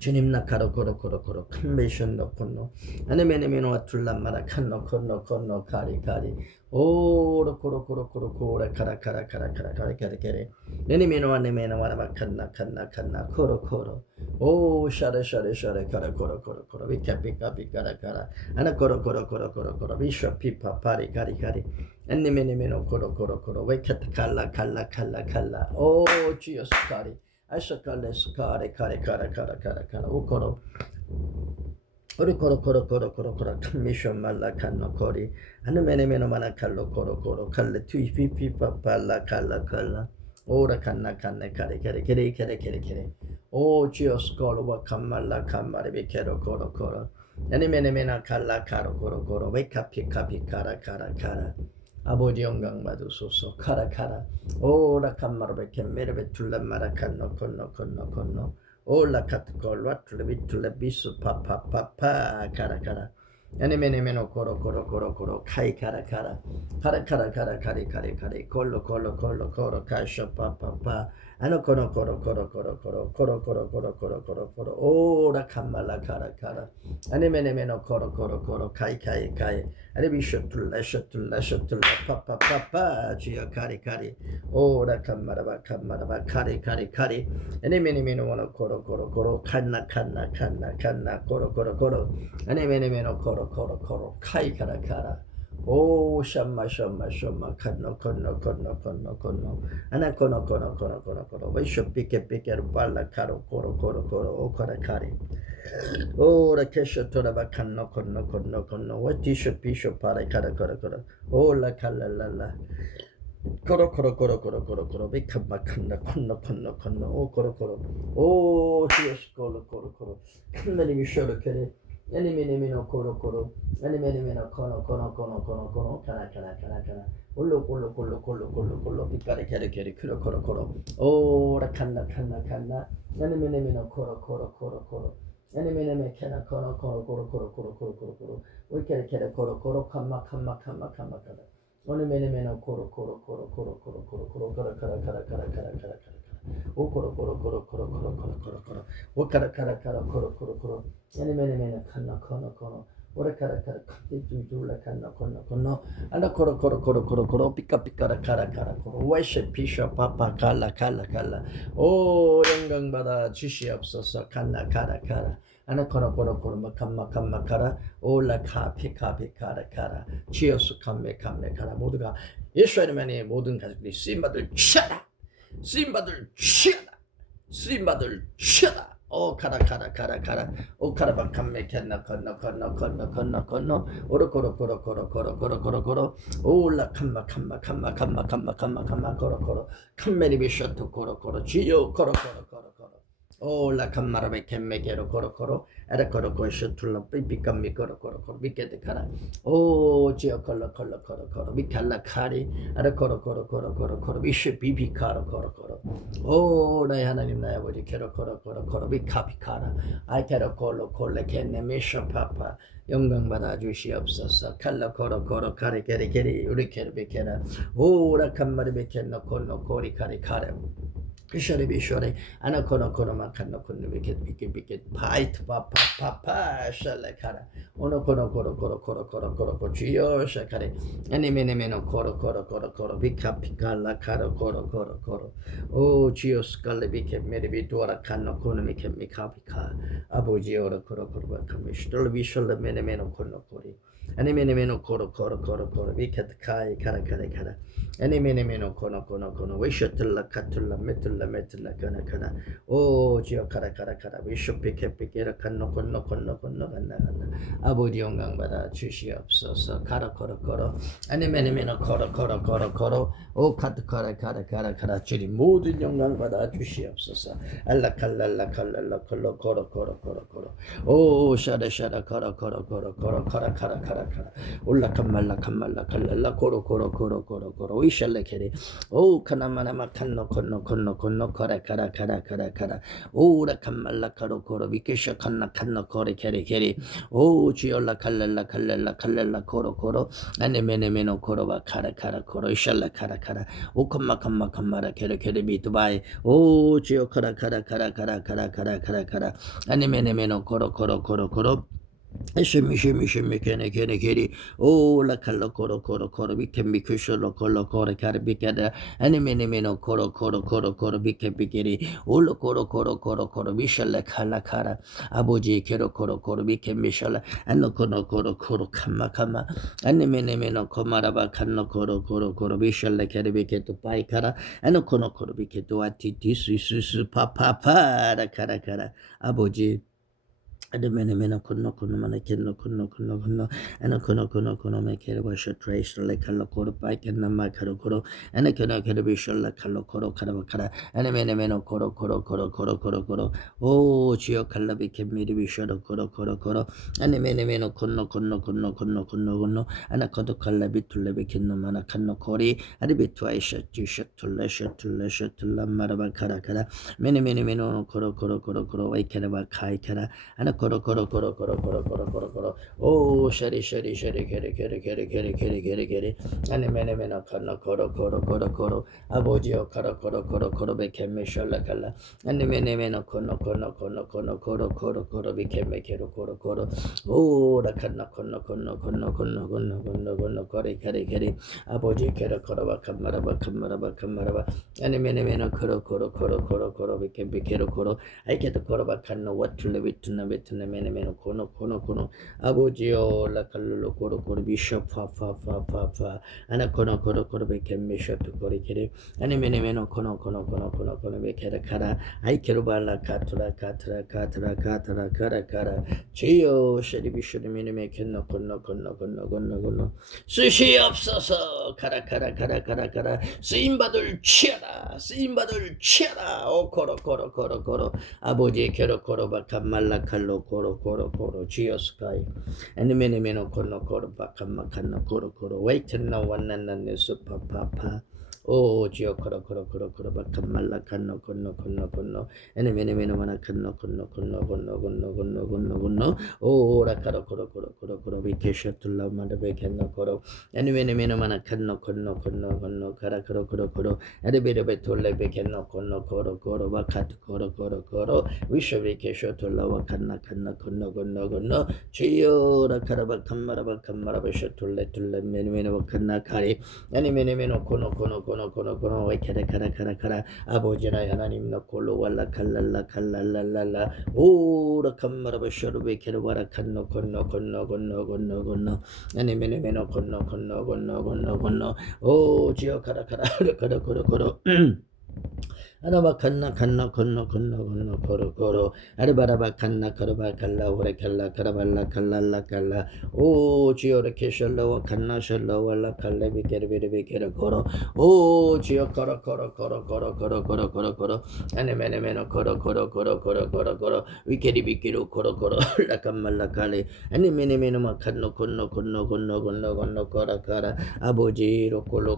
주님 나카로 코로 코로 코로 칸메이션 노코노 아니메네메노 툴람마라 칸노 코노 코노 카리 카리 오로 코로 코로 코로 코라 카라 카라 카라 카라 카라 카라 카라 네네메노 아네메노 와라마 칸나 칸나 칸나 코로 코로 오 샤레 샤레 샤레 카라 코로 코로 코로 비카 비카 비카라 카라 아나 코로 코로 코로 코로 코로 비쇼 피파 파리 카리 카리 아니메네메노 코로 코로 코로 웨카타 칼라 칼라 칼라 칼라 오 지오스 카리 아샤칼레 스카레 카레 카라 카라 카라 카라 오코로 오리 코로 코로 코로 코로 코로 미션 말라 칸노 코리 아누메네메노 마나 칼로 코로 코로 칼레 투이 피피파 발라 칼라 칼라 오라 칸나 칸네 카레 카레 케레 케레 케레 케레 오 지오스 코로와 칸말라 칸마레 비케로 코로 코로 아니메네메나 칼라 카로 코로 코로 웨카피 카피 카라 카라 카라 아버지 영광 받으소서 카라 카라 오라 칸마르베케 메르베 툴라마라 칸노 콘노 콘노 콘노 올라 카트콜와 툴레비 툴레비스 파파파파 카라 카라 아니메네메노 코로 코로 코로 코로 카이 카라 카라 카라 카라 카라 카리 카리 카리 콜로 콜로 콜로 코로 카쇼 파파파 아노 코노 코로 코로 코로 코로 코로 코로 코로 코로 코로 코로 오라 칸말라 카라 카라 아니메네메노 코로 코로 코로 카이 카이 카이 아니비 셔툴라 셔툴라 셔툴라 파파파파 지야 카리 카리 오라 칸마라바 칸마라바 카리 카리 카리 아니메네메노 원어 코로 코로 코로 칸나 칸나 칸나 칸나 코로 코로 코로 아니메네메노 코로 코로 코로 카이 카라 카라 오 샴마 샴마 샴마 칸노 콘노 콘노 콘노 콘노 아나 코노 코노 코노 코노 코노 웨쇼 피케 피케르 발라 카로 코로 코로 코로 오 카라 카리 오라 케쇼 토라바 칸노 콘노 콘노 콘노 와티쇼 피쇼 파라 카라 카라 카라 오라 칼랄랄라 코로 코로 코로 코로 코로 코로 비카마 칸나 콘노 콘노 콘노 오 코로 코로 오 시에스 코로 코로 코로 칸나니 미쇼르 케레 아니메네메노 코로 코로 아니메네메노 코노 코노 코노 코노 코노 카나 카나 카나 카나 올로 콜로 콜로 콜로 콜로 콜로 비카레 케레 케레 크로 코로 코로 오라 칸나 칸나 칸나 아니메네메노 코로 코로 코로 코로 아니메네메 케나 코노 코노 코로 코로 코로 코로 코로 코로 오이케레 케레 코로 코로 칸마 칸마 칸마 칸마 카나 아니메네메노 코로 코로 코로 코로 코로 코로 코로 카라 카라 카라 카라 카라 카라 카라 오 코로 코로 코로 코로 코로 코로 코로 코로 오 카라 카라 카라 코로 코로 코로 아니메네메네 칸나 코노 코노 오레 카라 카라 카티 뚜줄라 칸나 코노 코노 아나 코로 코로 코로 코로 코로 피카 피카라 카라 카라 코로 와이셰 피셔 파파 칼라 칼라 칼라 오 영광 받아 주시옵소서 칸나 카라 카라 아나 코노 코로 코로 마칸마 칸마 카라 올라 카피 카피 카라 카라 치어스 칸메 칸메 카라 모두가 예수 이름의 모든 가족들이 쓰임 받을 취하다 쓰임 받을 취하다 쓰임 받을 취하다 오 카라 카라 카라 카라 오 카라바 칸메 캔나 건너 건너 건너 건너 건너 오로 코로 코로 코로 코로 코로 코로 코로 올라 칸마 칸마 칸마 칸마 칸마 칸마 칸마 코로 코로 칸메리 비셔토 코로 코로 지요 코로 코로 코로 코로 올라 칸마라베 캔메게로 코로 코로 에라 코로 코로 셔툴라 삐삐감미 코로 코로 코로 미케데 카라 오 지요 콜로 콜로 코로 코로 미칼라 카리 에라 코로 코로 코로 코로 코로 비셔 비비 카로 코로 코로 오 나의 하나님 나의 아버지 케로 코로 코로 코로 비카피 카라 아이 케로 콜로 콜레 캔네 미셔 파파 영광 받아 주시옵소서 칼라 코로 코로 카리 케리 케리 우리 케르 비케라 오라 칸마리 비케노 콜노 코리 카리 카레 Shari be shori, anakono kono makano kono wicked, pite, papa, shalakara, onokono koro, chio, shakare, any meno koro, pika, la koro, oh, chio, scully, became maybe dora cano kono, make pika, abojio, koro, kamish, dolby shall the meno kono kori. Any meno koro, wicked kai, kara. Any meno kono, we should tell la catula, metula, kana. Oh, Gio kara, we should pick a cano kono, Abodi ongang bada, chushi up, so, kara, any meno koro, oh, kara, chili, mood in yongang bada, chushi up, so, alla kalla, koro, oh, shada, kara, ulla kamala, kalla, koro, we shall like it. Oh, kanamana kanno kono, kara, oh, the kamala koro, vikesha kanna kere, oh, chiola kalla, koro, and the meno koro, kara, koro, shalla, kara, oh, kamara, kere, be to buy, oh, chio, kara, and the meno koro, shimmy, kere. Oh, la kala koro, we can be cushion, koro, carabicada, and a meno koro, we can be giddy. Oh, lo koro, we shall la kara, aboji, koro, we can be shala, and no koro, kama, and the meno komaraba, kano koro, we shall la carabicate to paikara, and no koro, we can do at susu, papa, kara, aboji. The meno kono mana keno kono and a kono make it was a trace like a locoro bike and a macaro and a kono be shall like a locoro caravacara and a meno koro oh chio calabi can me be shot of koro and a meno kono and a koto calabi to lebikin mana cano cori and a bit twice you shut to leisure to la maraba cara many meno koro I can about kai cara and a koro. Oh, shari, kere. And a meno koro. Abojio koro became me shalakala. And the meno kono became me koro. Oh, the kana kono kere. Aboji kero koro kamaraba. And the meno koro became me koro. I get the koro bakano what to live it to the meno kono abojio la kallo koro bishop fa and a koro became bishop to kore and a meno kono bekera kara I kerubala katra chio shedi bisho the mini making no kono sushi up so kara simbadul chera oh koro aboje kero koro bakamala kallo koro chio sky and the meno kono bakamaka koro wait till no one and super papa oh chio koro bakamala kono and the meno mana kono oh ra koro vacation to love mother vacation koro and the meno mana kono kara koro and a bit of a toll like vacation kono koro bakat koro wish a vacation to love kana kono chio ra karaba kamara shatul let meno kana kare and meno kono I kara abojana yananim no kolo wala kalla oh ra kamara bashar vacation wara kono and meno kono oh chio kara koro Araba kanna koro Arabaraba kanna karaba kalla ore kalla karaballa kalla oh chio re keshallo kanna shallo wala kalla bikere koro oh chio koro ane meno koro wikeri bikero koro la kamalla kale ane meno makanno kono kara aboji ro kolo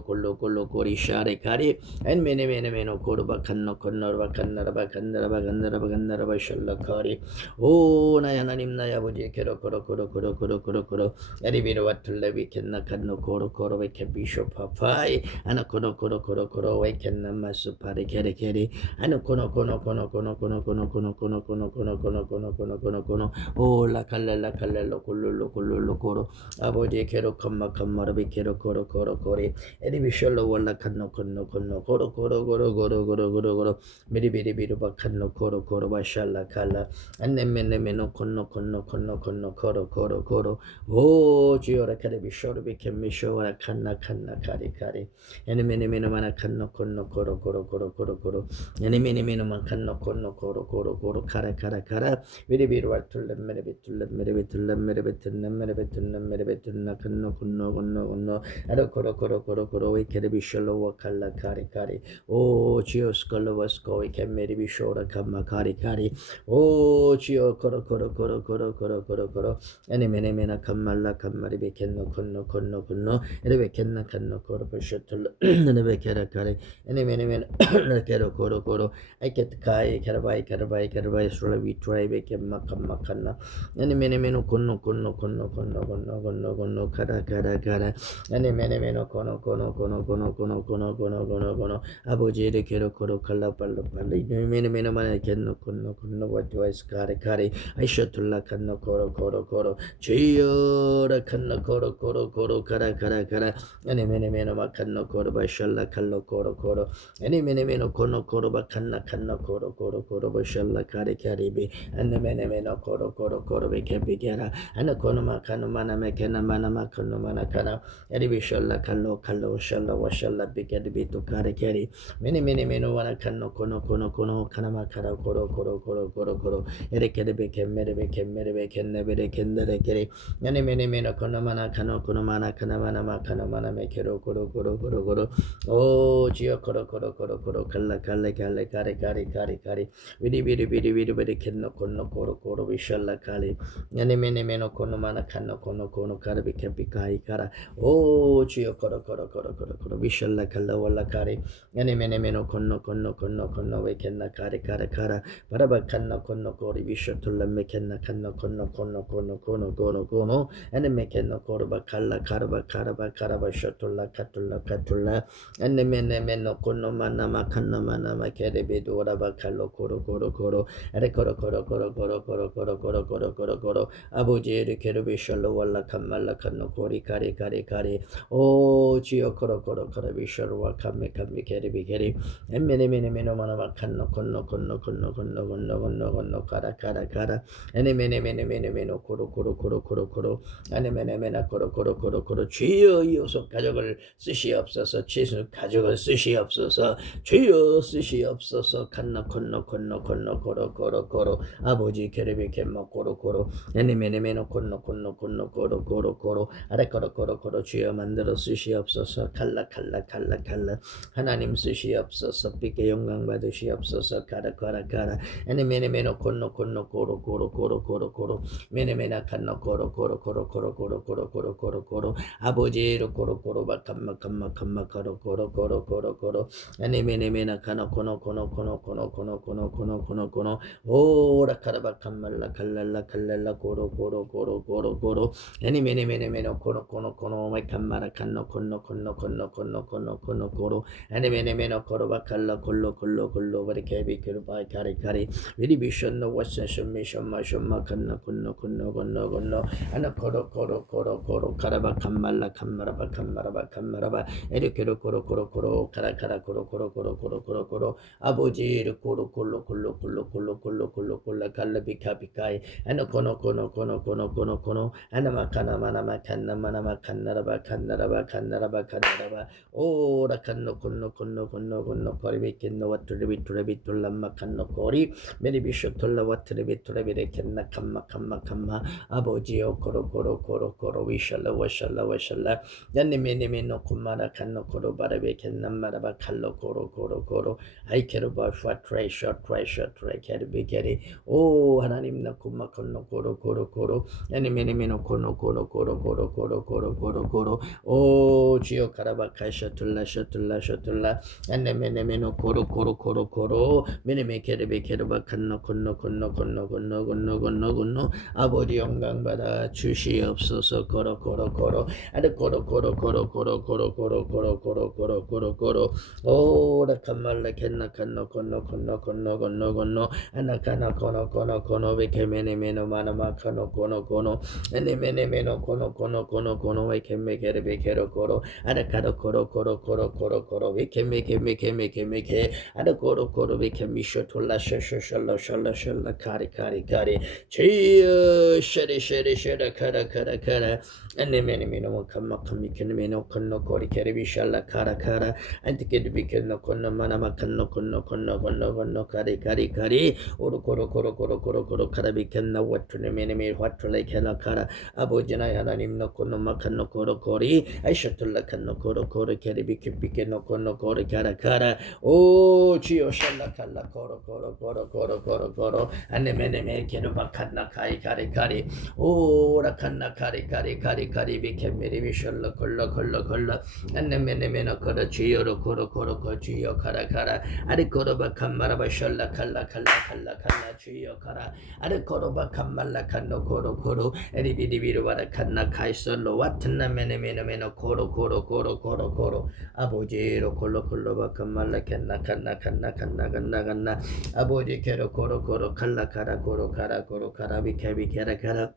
kori share kare and meno koro bakana 칸노 콘노르바 칸나라바 칸나라바 칸나라바 칸나라바 샬라카리 오 나의 하나님 나의 아버지 게로 코로 코로 코로 코로 코로 코로 에리비로 와툴레비 켄나 칸노 코로 코로 베케 비쇼 파파이 아나 코노 코로 코로 코로 웨켄나 마스 파리 케레 케리 아나 코노 코노 코노 코노 코노 코노 코노 코노 코노 코노 코노 코노 코노 코노 코노 오라 칼랄라 칼랄로 굴룰로 굴룰로 코로 아버지 게로 컴마 컴마르비 게로 코로 코로 코리 에리비셜로 월라 칸노 콘노 콘노 코로 코로 코로 코로 코로 코로 코로 미리비리비루 바 칸노 코로 코로 바샬라 칼라 안네메네메노 콘노 콘노 콘노 콘노 코로 코로 코로 오 지오라 카레비쇼르 비케미쇼라 칸나 칸나 카리 카리 에네메네메노 마나 칸노 콘노 코로 코로 코로 코로 코로 에네메네메노 마 칸노 콘노 코로 코로 코로 카라 카라 카라 미리비루 와툴렘 메레비툴렘 메레비툴렘 메레비툴렘 메레비툴렘 메레비툴나 칸노 콘노 콘노 콘노 아로 코로 코로 코로 코로 위 케레비쇼로 와 칼라 카리 카리 오 지오스 컬러와스코 위 케메리비쇼라 칸마 카리 카리 오 지오 코로 코로 코로 코로 코로 코로 코로 에네메네메나 칸말라 칸마리 베켄노 콘노 콘노 콘노 에레베켄나 칸노 코로 버쇼툴 에네베케라 카리 에네메네메나 케로 코로 코로 아이케트 카이 카라바이 카라바이 카라바이 스라비 트라이베 켐마 칸마 칸나 에네메네메노 콘노 콘노 콘노 콘노 콘노 콘노 콘노 카라 카라 카라 에네메네메노 코노 코노 코노 코노 코노 코노 코노 코노 코노 아버지를 케로 코로 칼라 팔로 팔리 에네메네메노 마나 켄노 콘노 콘노 와투아이스 카레 카레 아이쇼툴라 칸노 코로 코로 코로 주여라 칸노 코로 코로 코로 카라 카라 카라 에네메네메노 마 칸노 코로 바샬라 칼로 코로 코로 에네메네메노 코노 코로 바 칸나 칸노 코로 코로 코로 바샬라 카레 카리비 에네메네메노 코로 코로 코로 베케비게라 아나 코노 마 카노 마나 메케나 마나 마 코노 마나 카나 에리비샬라 칼로 칼로 샬라 와샬라 비케디비토 카레 카리 메네메네메노 와나 칸노 코노 코노 코노 카나마 카라 코로 코로 코로 코로 코로 에레케레베 켐메레베 켐메레베 켐네베레 켐네레 케리 야네메네메노 코노마나 카노 코노마나 카나마나마 카노마나 메케로 코로 코로 코로 코로 오 지오 코로 코로 코로 코로 칼라 칼레 칼레 카레 카리 카리 카리 위리 위리 위리 위리 위리 켄노 코노 코로 코로 비샬라 카리 야네메네메노 코노마나 카노 코노 코노 카르비 케피 카이 카라 오 지오 코로 코로 코로 코로 코로 비샬라 칼라 월라 카리 야네메네메노 코노 코노 코노 코노 웨켄나 카리 카라 카라 바라바 칸나 콘노 코리 비쇼툴라 메켄나 칸나 콘노 콘노 콘노 코노 코노 코노 에네 메켄노 코르바 칼라 카르바 카라바 카라바 쇼툴라 카툴라 카툴라 에네 메네메노 콘노 마나마 칸나 마나마 케레베도 오라바 칼로 코로 코로 코로 에레 코로 코로 코로 코로 코로 코로 코로 코로 코로 코로 아버지의 케르비셜로 월라 칸말라 칸노 코리 카리 카리 카리 오 지오 코로 코로 코로 비셜로 와 칸메 칸메 케리비 케리 에메네메네메노 마나마 칸노 콘노 콘노 콘노 콘노 콘노 콘노 콘노 카라 카라 카라 에네메네메네메네메노 코로 코로 코로 코로 코로 에네메네메나 코로 코로 코로 코로 주여 이어서 가족을 쓰시옵소서 치수 가족을 쓰시옵소서 주여 쓰시옵소서 칸나 콘노 콘노 콘노 코로 코로 코로 아버지 케레비 켐마 코로 코로 에네메네메노 콘노 콘노 콘노 코로 코로 코로 아래 코로 코로 코로 주여 만들어 쓰시옵소서 칼라 칼라 칼라 칼라 하나님 쓰시옵소서 빛의 영광 받으시옵소서 카라 카라 카라 에네메네메노 콘노 콘노 코로 코로 코로 코로 코로 메네메나 칸노 코로 코로 코로 코로 코로 코로 코로 코로 코로 아버지로 코로 코로 바캄마 캄마 캄마 코로 코로 코로 코로 코로 에네메네메나 카노 코노 코노 코노 코노 코노 코노 코노 코노 코노 오라 카라바 캄말라 칼랄라 칼랄라 코로 코로 코로 코로 코로 에네메네메네메노 코노 코노 코노 마이 캄마라 칸노 콘노 콘노 콘노 콘노 콘노 콘노 코로 에네메네메노 코로바 칼라 콜로 콜로 콜로 바리케비 키르바이 카리 카리 위리 비션노 와센션 미션 마션마 칸나 콘노 콘노 콘노 콘노 아나 코로 코로 코로 코로 카라바 캄말라 캄마라바 캄마라바 캄마라바 에르케로 코로 코로 코로 카라 카라 코로 코로 코로 코로 코로 코로 아버지를 코로 콜로 콜로 콜로 콜로 콜로 콜로 콜라 칼라 비카 비카이 아나 코노 코노 코노 코노 코노 코노 아나 마카나 마나마 칸나 마나마 칸나라바 칸나라바 칸나라바 칸나라바 오라 칸노 콘노 콘노 콘노 콘노 코리비 켄노 와투리비 투레비 툴람마 칸노 코리 메리비쇼 툴라 와투리비 투레비레 켄나 캄마 캄마 캄마 아버지요 코로 코로 코로 코로 위샬라 와샬라 와샬라 야니메니메노 콤마라 칸노 코로 바라베 켄나 마라바 칼로 코로 코로 코로 아이케르바 슈아트레 슈아트레 슈아트레 케르비 케리 오 하나님 나 콤마 콘노 코로 코로 코로 야니메니메노 코노 코로 코로 코로 코로 코로 코로 코로 오 지오 카라바 카샤툴라 샤툴라 샤툴라 야니메니메노 코로 코로 코로 코로 메네메 케레베 케르바 칸노 콘노 콘노 콘노 콘노 콘노 콘노 콘노 아버지 영광 받아 주시옵소서 코로 코로 코로 아르 코로 코로 코로 코로 코로 코로 코로 코로 코로 코로 코로 오라 칸말라 켄나 칸노 콘노 콘노 콘노 콘노 콘노 아나카나 코노 코노 코노 베케메네메노 마나마 카노 코노 코노 에네메네메노 코노 코노 코노 코노 베케메 케레베 케로 코로 아르카로 코로 코로 코로 코로 코로 베케메 케메 케메 케메 케 아르 코로 코로 베케미 쇼톨라 샤샤샬라 샬라 샬라 카리 카리 카리 제여 쉐레 쉐레 쉐라 카라 카라 카라 에네메네메노 칸마 칸미 케네메노 콘노 코리 케레비 샬라 카라 카라 안티케드 비케노 콘노 마나마 칸노 콘노 콘노 콘노 콘노 카리 카리 카리 오로 코로 코로 코로 코로 코로 카라 비케나 와투네 메네메 와투레 케나 카라 아버지나 하나님 노 콘노 마칸노 코로 코리 아이샤툴라 칸노 코로 코로 케레비 케비케노 콘노 코리 카라 카라 오 지오 샬라 칼라 코로 코로 코로 코로 코로 코로 안네메네메 케르바 칸나 카이 카리 카리 오라 칸나 카리 카리 카리 카리 비케메리 비샬라 콜라 콜라 콜라 안네메네메나 코로 지오로 코로 코로 코 지오 카라 카라 아리 코로바 칸마라바 샬라 칼라 칼라 칼라 칼라 지오 카라 아리 코로바 칸말라 칸노 코로 코로 에리비디비로 바라 칸나 카이솔로 와트나 메네메네메노 코로 코로 코로 코로 코로 아버지로 콜로 콜로바 칸말라 칸나 칸나 칸나 칸나 칸나 칸나 아버지 케로 코로 코로 칼라 카라 코로 카라 코로 카라 비케비 케라 카라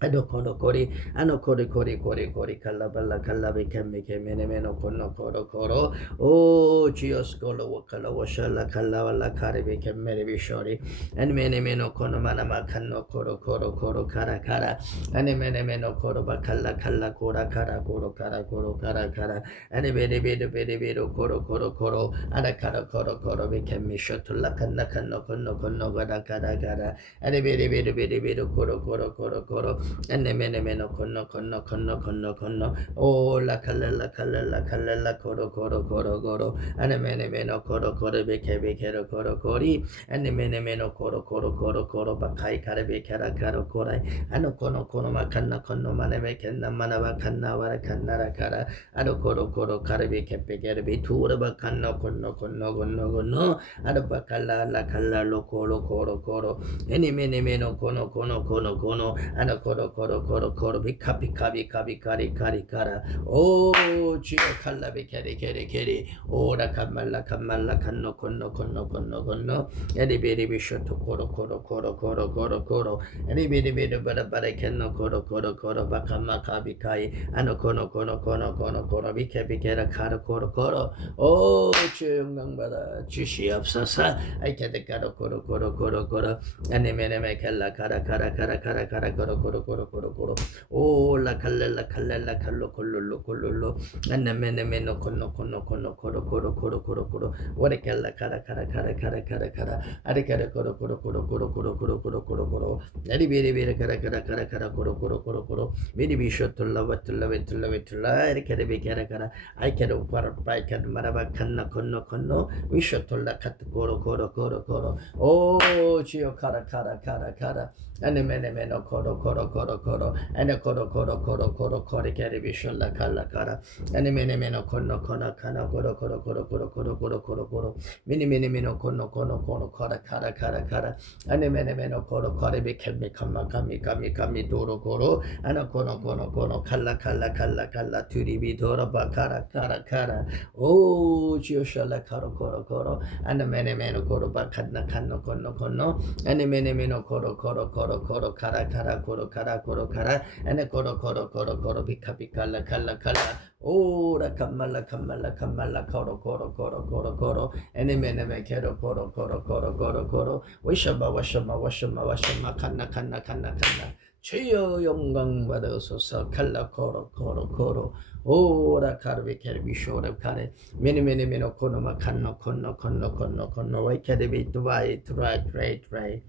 아노 코노 코리 아노 코리 코리 코리 코리 칼라발라 칼라비 케미 케메네메노 코노 코로 코로 오 지오스 콜로 와칼라 와샬라 칼라발라 카리비 케메리비 쇼리 안메네메노 코노 마나마 칸노 코로 코로 코로 카라 카라 안메네메노 코로바 칼라 칼라 코라 카라 코로 카라 코로 카라 카라 안베리비드 베리비도 코로 코로 코로 아나 카라 코로 코로 비케미 쇼툴라 칸나 칸노 콘노 콘노 가라 카라 카라 안베리비드 베리비도 코로 코로 코로 코로 안네메네메노 콘노 콘노 콘노 콘노 콘노 오라 칼랄라 칼랄라 칼랄라 코로 코로 코로 코로 안네메네메노 코로 코로 베케베 케로 코로 코리 안네메네메노 코로 코로 코로 코로 바카이 카레베 케라 카로 코라이 아노 코노 코노 마칸나 콘노 마네베 켄나 마나바 칸나 와라 칸나라 카라 아노 코로 코로 카레베 케페 케레베 투르 바칸노 콘노 콘노 콘노 콘노 아노 바칼라 칼랄로 코로 코로 코로 에니메네메노 코노 코노 코노 코노 아노 코로 코로 코로 코로 비카 비카 비카 비카리 카리 카라 오 지오 칼라비 케리 케리 케리 오라 칸말라 칸말라 칸노 콘노 콘노 콘노 콘노 에리비리비 쇼토 코로 코로 코로 코로 코로 코로 에리비리비리 바라바라 켄노 코로 코로 코로 바카마 카비카이 아노 코노 코노 코노 코노 코노 비케 비케라 카로 코로 코로 오 주여 영광 받아 주시옵소서 아이케데 카로 코로 코로 코로 코로 아니메네메 켈라 카라 카라 카라 카라 카라 코로 코로 코로 코로 코로 오라 칼렐라 칼렐라 칼로 콜룰로 콜룰로 안나메네메노 콘노 콘노 콘노 코로 코로 코로 코로 코로 오레켈라 카라 카라 카라 카라 카라 카라 아레카라 코로 코로 코로 코로 코로 코로 코로 코로 코로 나리비리비리 카라 카라 카라 카라 코로 코로 코로 코로 미리비쇼툴라 와툴라 웨툴라 웨툴라 이렇게레비 카라 카라 아이케로 파라 파이케르 마라바 칸나 콘노 콘노 위쇼툴라 카트 코로 코로 코로 코로 오 지오 카라 카라 카라 카라 아니메네메노 코로 코로 코로 코로 아니 코로 코로 코로 코로 코리 케리비 숄라 칼라 카라 아니메네메노 콘노 코나 카나 코로 코로 코로 코로 코로 코로 코로 코로 미니미니미노 콘노 코노 코노 카라 카라 카라 카라 아니메네메노 코로 코리비 켈미 카마 카미 카미 카미 도로 코로 아나 코노 코노 코노 칼라 칼라 칼라 칼라 투리비 도로 바 카라 카라 카라 오 지오 숄라 카로 코로 코로 아니메네메노 코로 바 칸나 칸노 콘노 콘노 아니메네메노 코로 코로 코로 코로 카라 카라 코로 카라 코로 카라 아니 코로 코로 코로 코로 비카 비칼라 칼라 칼라 오라 칸말라 칸말라 칸말라 코로 코로 코로 코로 코로 에네메네메 케로 코로 코로 코로 코로 코로 와샤마 와샤마 와샤마 와샤마 칸나 칸나 칸나 칸나 주여 영광 받으소서 칼라 코로 코로 코로 오라 카르비 케르비 쇼르 카레 메네메네메노 코노마 칸노 콘노 콘노 콘노 콘노 와이 케르비 두바이 트라이 트라이 트라이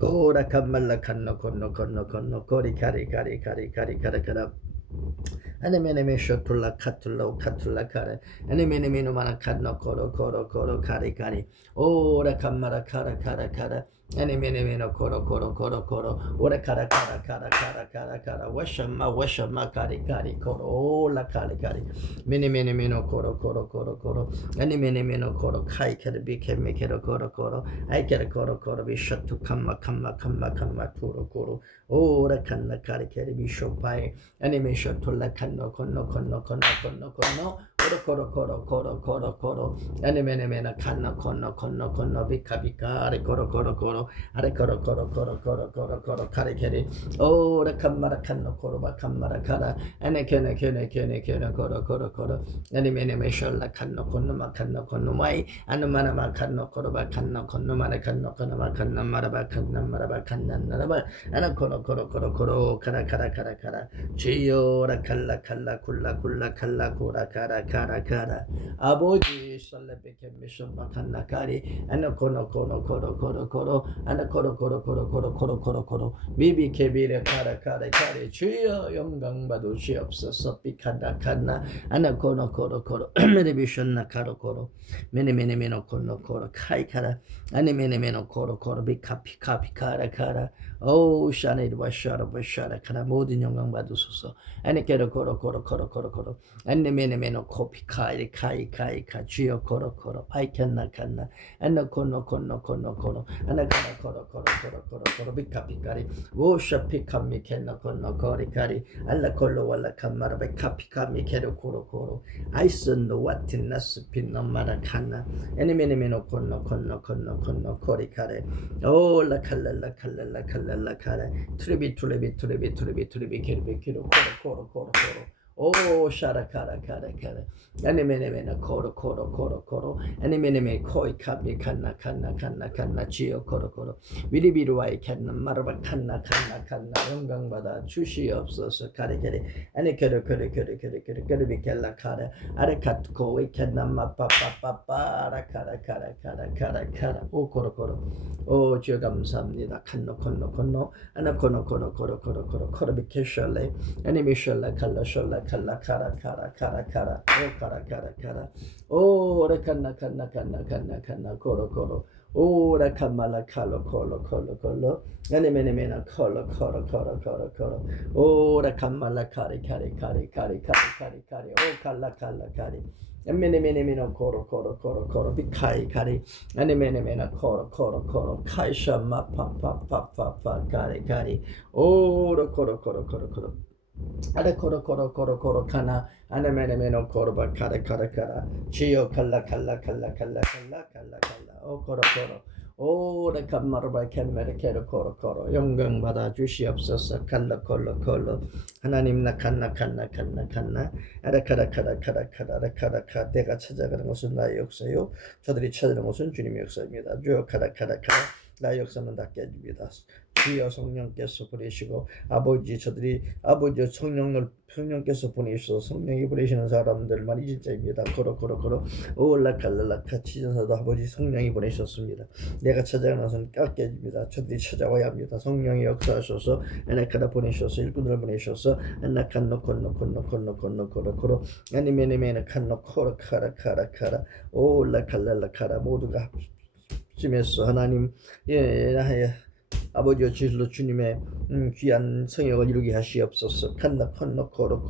오라 칸말라 칸노 콘노 콘노 콘노 코리 카리 카리 카리 카리 카라 카라 아니메네메 쇼툴라 카툴라 카툴라 카레 아니메네메노 마나 칸노 코로 코로 코로 카리 카리 오라 칸마라 카라 카라 카라 애니메니메노 코로 오래 카라 와샤마 카리 코로 올라 카리 미니미니미노 코로 애니메니메노 코로 카이 캐리 비케 메케로 코로 아이 캐리 코로 비셔투 캄마 코로 오래 칸나 카리 캐리 비쇼파이 애니메이션 톨라 칸노 코노 코로 애니메니메나 칸나 코노 비카비카 아레 코로 아레 코로 카리 캐리 오래 칸마라 칸노 코로바 칸마라 카라 애네 케네 코로 애니메니메이션 라 칸노 코노 마이 아누마나마 칸노 코로바 칸노 코노마네 칸노 코노마 칸나 마라바 칸나 나라바 아나 코로 카라 지요라 칼라 굴라 칼라 고라 카라 아버지 설레베케 미션마 칸나 카리 아나 코로 아나 코로 미비 케비레 카라 카리 주여 영광 받으시옵소서 비칸다 칸나 아나 코로 메디비션나 카로 메네메네메노 코로 카이 카라 아니 메네메노 코로 비카피 카라 오 샤네드 바샤라 카라 모든 영광 받으소서 아니 케로 코로 아니 메네메노 코피 카이 주여 코로 아이 칸나 아나 코노 아나 코로 비카피카리 오샤 피카미 캔나 코노 카리 알라 콜로 wal라 카마라 비카피카미 케로 코로 아이슨도 와틴나스 핀나 마라카나 애니메니메노 코노 코리카레 오라 칼랄라 카레 트리비 케르베 코로 오 샤라 카라 애니메니메나 코로 애니메니메 코이 카비 칸나 지요 코로 위리비루와이 캔나 마르바 칸나 영광 받아 주시옵소서 카레 아니 케르 켈라 카레 아레 카트코이 캔나 마빠빠빠라 카라 오 코로 오 주여 감사합니다 칸노 아나 코로 비케셜레 애니메셜라 칼라 카라 오 레칸나 코로 오 레칸말라 콜로 애니메니메나 콜로 오 레칸말라 카리 오 칼라 카리 애니메니메나 코로 비카이 카리 애니메니메나 코로 카이샤 마파파파파 카리 오 코로 아레 코로 카나 아네메네메노 코로바 카라 지요 칼라 오 코로 오 레카마르바 캔메레 코로 영광 받아 주시옵소서 칼라 콜로 하나님 나 칸나 아레 카라 내가 찾아가는 것은 나의 역사요 저들이 찾는 것은 주님의 역사입니다 주여 카라 나의 역사는 닿게 해줍니다 주여 성령께서 보내시고 아버지 성령께서 보내셔서 성령이 보내시는 사람들만이 진짜입니다. 코로 올라칼랄라카 치전사도 아버지 성령이 보내셨습니다. 내가 찾아가는 것은 깎게 해줍니다. 저들이 찾아와야 합니다. 성령이 역사하셔서 에나카다 보내셔서 일꾼을 보내셔서 에나칸노 코로 아니메네메나 칸노 코로 카라 올라칼랄라카라 모두가 합심해서 하나님 아버지와 진실로 주님의 귀한 성역을 이루게 하시옵소서. 칸나 코로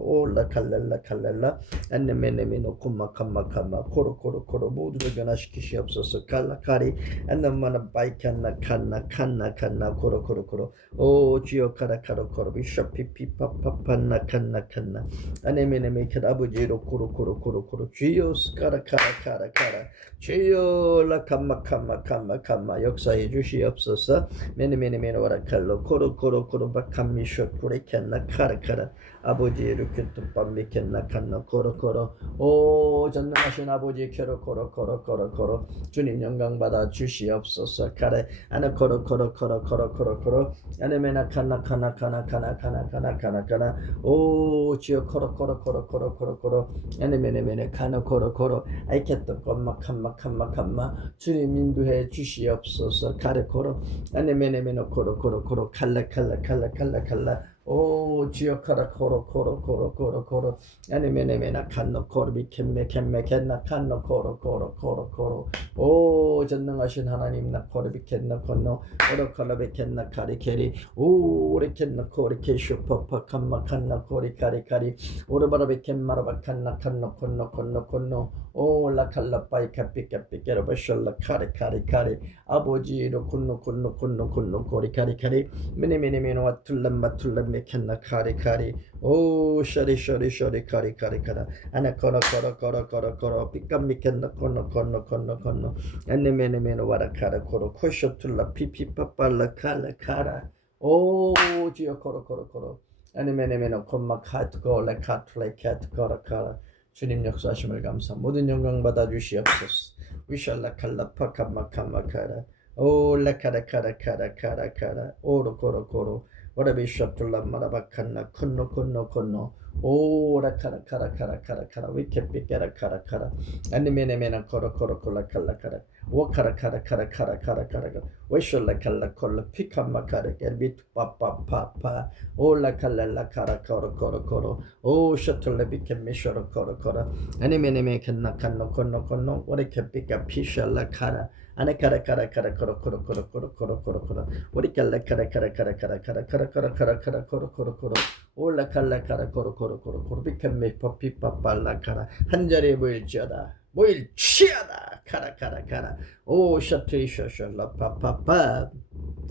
올라 칼랄라 안네메네메노 콤마 코로 모두를 변화시키시옵소서. 칼라카리 안나마나 바이칸나 칸나 코로 오 지오 카로 비쇼피피파파판나 칸나 안네메네메 아버지로 코로 지오 스카라 지오 라 캄마 역사해 주시옵소서. 메네메네메노 와라칼로 코로 바캄미쇼 쿠레켄나 카라 아버지의 루켓도 밤미켄나 칸나 코로 오 전능하신 아버지 캐로 코로 주님 영광 받아 주시옵소서. 카레 아나 코로 아네메나 칸나 오 지오 코로 아네메네메네 카나 코로 아이켓도 깜마 주님 인도해 주시옵소서. 카레 코로 아네메네메노 코로 칼라 오 지역하라 코로 아니메네메나 칸노 코로 비켄메 켄나 칸노 코로 오 전능하신 하나님 나 코로 비켄나 콘노 오로 콜로 비켄나 카리 케리 오 레켄나 코리 케쇼 파파 칸마 칸나 코리 카리 오르바라 비켄 마라바 칸나 칸노 콘노 오 라칼라 파이 카피 케로 바셜라 카리 아버지로 콘노 코리 카리 메네메네메노 와툴람 메켄나 카리 오 셔리 카리 아나 코로 삐까 미켄나 콘노 에네메네메노 와라카라 코로 코쇼툴라 피피빠빨라 카라 오 지요 코로 에네메네메노 콤마 카트고 레카툴레 카라 주님 역사하심을 감사 모든 영광 받아 주시옵소서 위샬라 칼라 파카마 카라 오 라카라 오로 코로 오라비 셔툴라 마라바칸나 콘노 오 라카라 위케피케라 카라 아니메네메나 코로 칼라 오카라 웨셜라 칼라 콜라 피카마 카라 엘비트 파파파파 올라 칼라 카라 코로 오 셔툴라 비케미셔로 코로 아니메네메 칸나 콘노 오레케피카 피셜라 카라 아네 카라 코로 우리 칼라 카라 코로 올라 칼라 카라 코로 비케미 파피파팔라 카라 한 자리에 모일지어다 카라 오 셔틀라 파파파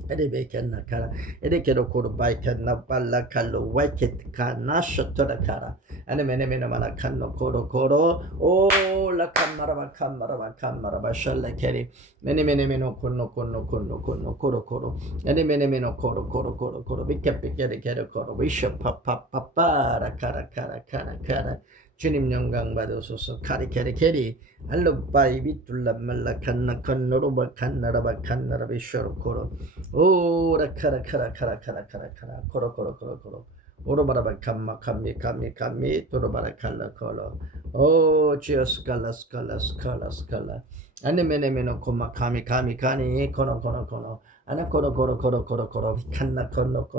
에레베켄나 카라 에레케로 코로 바이켄나 발라 칼로 와이켓 카나 셔터라 카라 아네메네메나 마나 칸노 코로 오 라칸마라바 칸마라바 셜레케리 메네메네메노 콘노 코로 아네메네메노 코로 비케피케레 코로 위셔 파파파파라 카라 주님 영광 받으소서 카리 알로바이 비툴라 말라 칸나 칸노로바 칸나라바 비쇼로 코로 오라 카라 코로 오로바라바 감미 도로바라 칼라 콜로 오 지어스 칼라 아네메네메노 코마 카미 코노 아나 코로 칸나 콘노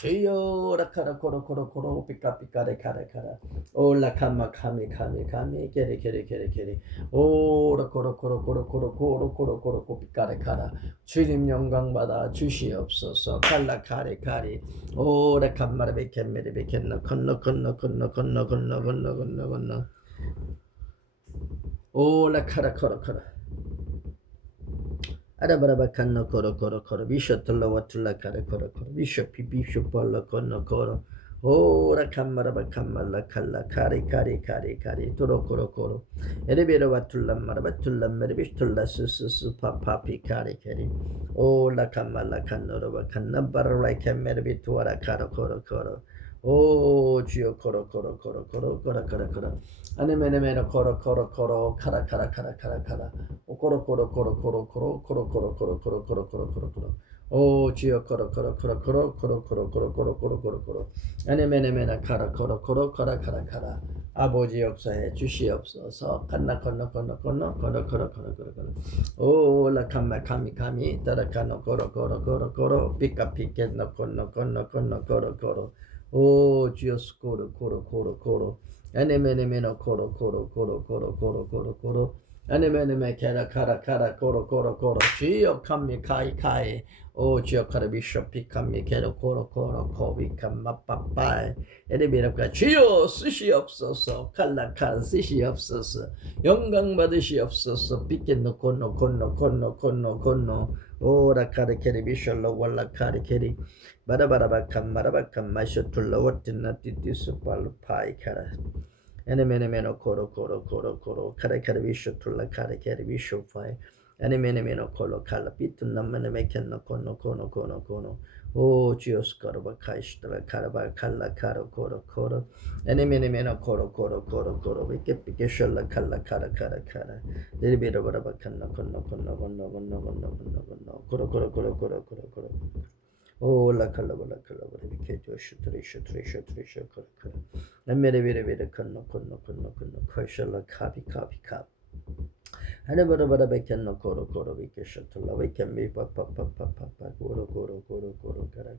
주여 라카라 코로 피카레 카라 올라 카마 카미 게레 오라 코로 피카레 카라 주님 영광 받아 주시옵소서 칼라 카리 오라 카마르 베켄나 건너 올라 카라 코로 아라바라바 칸노 코로 비쇼틀라 와툴라 카라 코로 비쇼 발라 코로 오라 칸마라바 칸말라 칼라 카리 도로 코로 에레베라 와툴라 마라바 툴라 메르비 툴라 수수수 파파피 카리 오라 칸말라 칸노로바 칸나바라라 칸메르비 투아라 카로 코로 오 주여 코로 아네메네메노 코로 카라 오 코로 오 주여 코로 아네메네메나 카라 아버지 역사해 주시옵소서 칸나 건너 오 라칸마 카미 따라카노 코로 피카피케노 건너 오 주여스 코로 아네메네메노 코로 아네메네메 카라 코로 주여 칸미 카이 오 주여 카라 비숍 피칸미 케로 코로 코비칸마 빠빠이 에레비랍가 주여 쓰시옵소서 칼라 쓰시옵소서 영광 받으시옵소서 삐켓노 건너 오라 카르케리 비셜로 월라 카르케리 바라바라바칸 마쇼툴라 워틴나 티티스 팔파이 카라 에네메네메노 코로 카레카르 비쇼툴라 카레케리 비쇼파이 에네메네메노 콜로 칼라 비툰남메네메켄노 코노 오 지오스 카르바 카이스트라 카르바 칼라 카로 코로 에네메네메노 코로 비케셜라 칼라 카라 데리베라바라바 칸나 코노 코로 오 라칼라 비케 조슈트리 코로 메레베레 칸노 코셜라 카비 하나바라바라 베켄노 코로 비케 셔틀라 베켄 미 파파파파파 코로 카라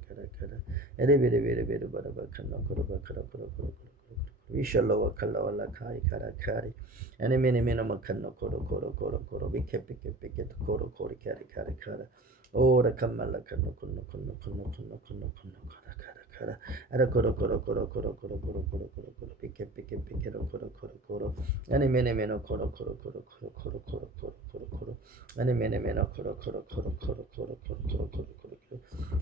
에레베레베레베레 바라바 칸나 코로바 카라 코로 코로 코로 위샬로와 칼라와라 카이 카라 카리 에네메네메나 마칸나 코로 코로 코로 코로 비케 비케 비케 코로 코리 카리 카리 카라 오라 칸말라 칸노 콘노 콘노 콘노 콘노 콘노 콘노 카라 카라 카라 아라 코로 코로 코로 코로 코로 코로 코로 코로 코로 비케 비케 비케로 코로 코로 코로 에네메네메나 코로 코로 코로 코로 코로 코로 코로 코로 코로 에네메네메나 코로 코로 코로 코로 코로 코로 코로 코로 코로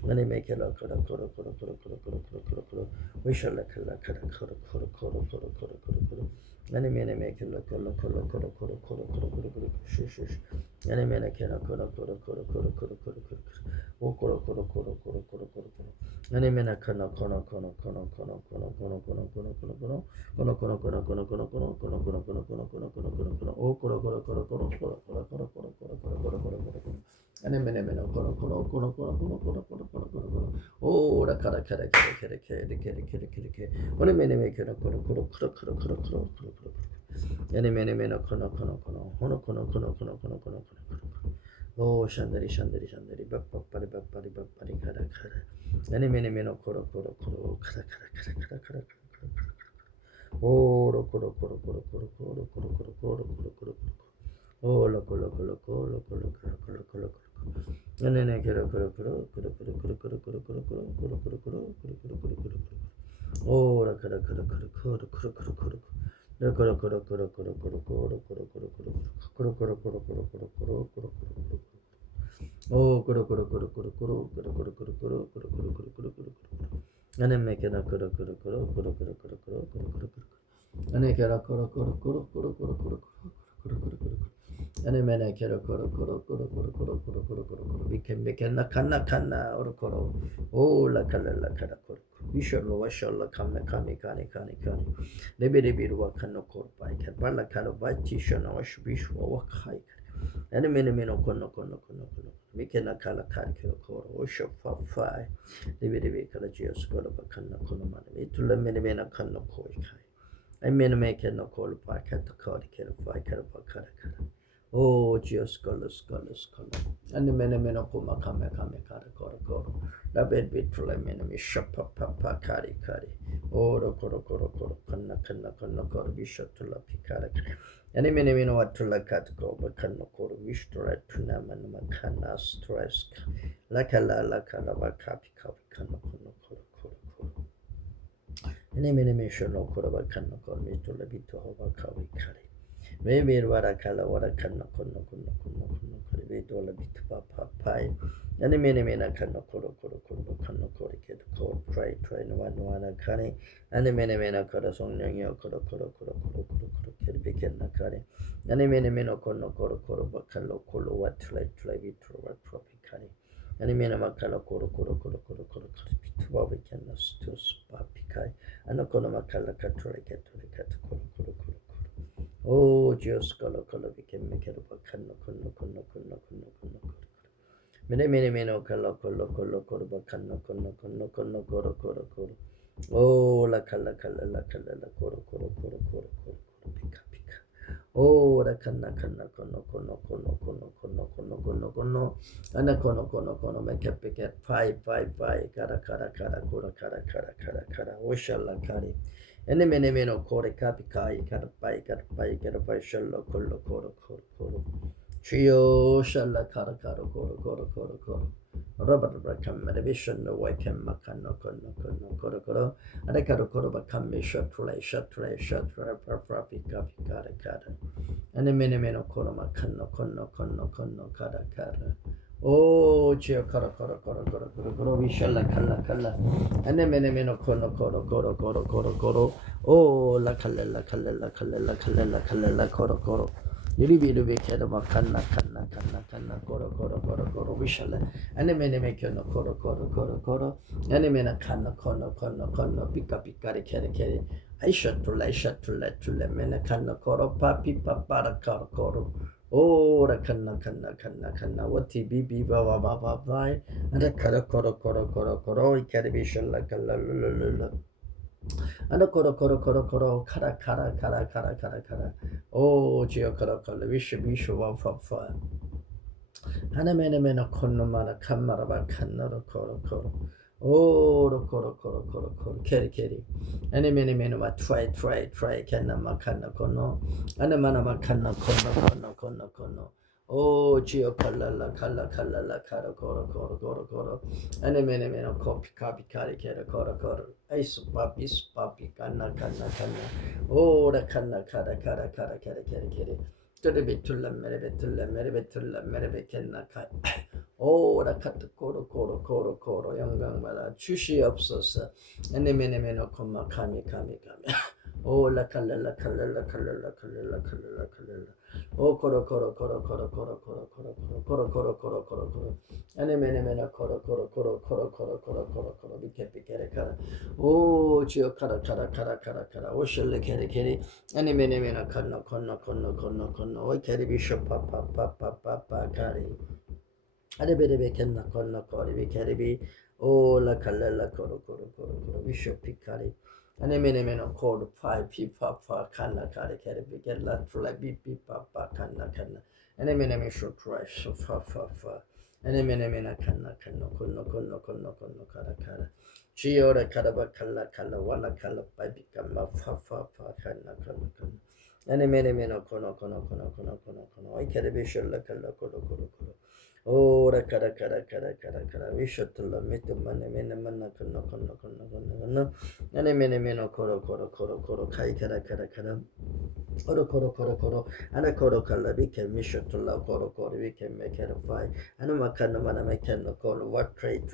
Many make it a kara kara kara kara kara kara kara kara kara. We shall like a kara kara kara kara kara kara kara kara. Many make it a kara kara kara kara kara kara kara kara. Shush shush. Many make it a kara kara kara kara kara kara kara. Oh kara kara kara kara kara kara kara. Many men a kana kana kana kana kana kana kana kana kana kana kana. Kana kana kana kana kana kana kana kana kana kana kana kana kana kana. Oh kara kara kara kara kara kara kara kara kara kara kara kara kara. Anemene kono kono kono kono kono kono kono kono kono kono. Oh, la cara cara cara cara cara cara cara cara cara. One mene me kono kono kono kono kono kono kono kono kono. Anemene mene kono kono kono kono kono kono kono kono kono kono. Oh, shandari shandari shandari bappari bappari bappari cara cara. Anemene mene kono kono kono cara cara cara cara cara cara. Oh, lo kono kono kono kono kono kono kono kono kono kono. Oh, lo kono kono kono kono kono kono kono kono. Nene kero kero kero kero kero kero kero kero kero kero kero kero kero kero kero kero kero. Oh, la kero kero kero kero kero kero kero. La kero kero kero kero kero kero kero kero kero. Kero kero kero kero kero kero kero kero kero. Oh, kero kero kero kero kero kero kero kero kero kero kero kero kero kero. Nene me kero kero kero kero kero kero kero kero kero kero kero. Nene kero kero kero kero kero kero kero kero kero kero. Ane mene kero koro koro koro koro koro koro koro koro koro biken na kanna oro koro oh la kala koro bishallo washallo kamne kani lebi ruwa kanno koro pai kan bala kala bachi shona wash bishwa wa khai ane mene kono biken na kala kan koro washo fa fai lebi kala jios koro kanna kono mane itulla mene kanno koi khai ai mene kenno koro pai kan to koro kero pai kero pa kara. Oh, Dios, colors. And the meno kuma kame kara koro. La bed bit for like mene shapa papa kari. Oh, koro kanna koro bishop to la pikara. And the meno what to la cat go, but kanno koro wish to red to naman makana stress. La kala kapi kanno koro. And the mene no koro ba kanno koro me to la bito hova kawi kari. Maybe wara kala wara kanna kono kore be dola bit pai and mene kanna koro kanna kore ket ko try no one kare and mene kara song yang koro ket be kenna kare and mene kono koro ba kallo kolo what try bit what tropic kare and mene makala koro bit ba be kenna stus papikai and kono makala katore ket koro. Oh, Dios, color, became make it up a kanno. Mene, color, ba kanno. Oh, la kala, koro, pika. Oh, la kanna, kono. Anna kono, make a picket, pie, kara, kara, oshalla kari. Ene meno kore kapi kai karapai shallo koro. Trio shalla kara koro. Robert kamere vision no way can makano koro. Ade koro bakame shot rapi kapi kara. Ene meno koro makano kono kara. Oh, chio koro vishalla kalla. Ane meno kono koro. Oh, la kalla koro. Yuri kero kanna koro vishalla. Ane mene kono koro. Ane mena kanna kono pika kere. I shut to let mena kanna koro papi papara koro. Oh, la kanna wati bibi ba and a koro I carry vision like a la and a koro kara oh geo koro wish one from fire and a mena kono mana kamara ba kanna koro 오로코로코로코로코로 캐리 애니메니메노마 트라이 캔나마 코노 아나마나마 코노 오 지오 칼랄라 코로 애니메니메노 카피 캐르 코로 아이스 파피 칸나 오라 캐리 메레베툴라 오라 카트 코로 영광받아 주시옵소서. 에네메네메노 콤마 카미 오라 칼랄라 오 코로 에네메네메노 코로 비케피케레 카라 오 지오 카라 오실레 캐리 에네메네메노 건너 오 캐리 비쇼 파파파파파 카리 아레베레베 캔나 건너 거리비 캐리비 오라 칼랄라 코로 비쇼 피카리 아네메네메노 코드 파이 피파파 칸나 카리 캐리비 겟라 플라이 비피파파 칸나 아네메네메 쇼 트라이 쇼 파파파 아네메네메나 칸나 건너 카라 지오라 카라바 칼라 와라 칼라 바이비카마 파파파 칸나 아네메네메노 코노 아이 캐리비 쇼라 칼라 코로 오라 카라 위쇼틀라 미투만네 메나만나 건너 아네메네메노 코로 카이 카라 코로 아나 코로 칼라비 캔 미쇼틀라 코로 위 캔 메케르파이 아나 마카나 마나 메케노 코로 와 트레이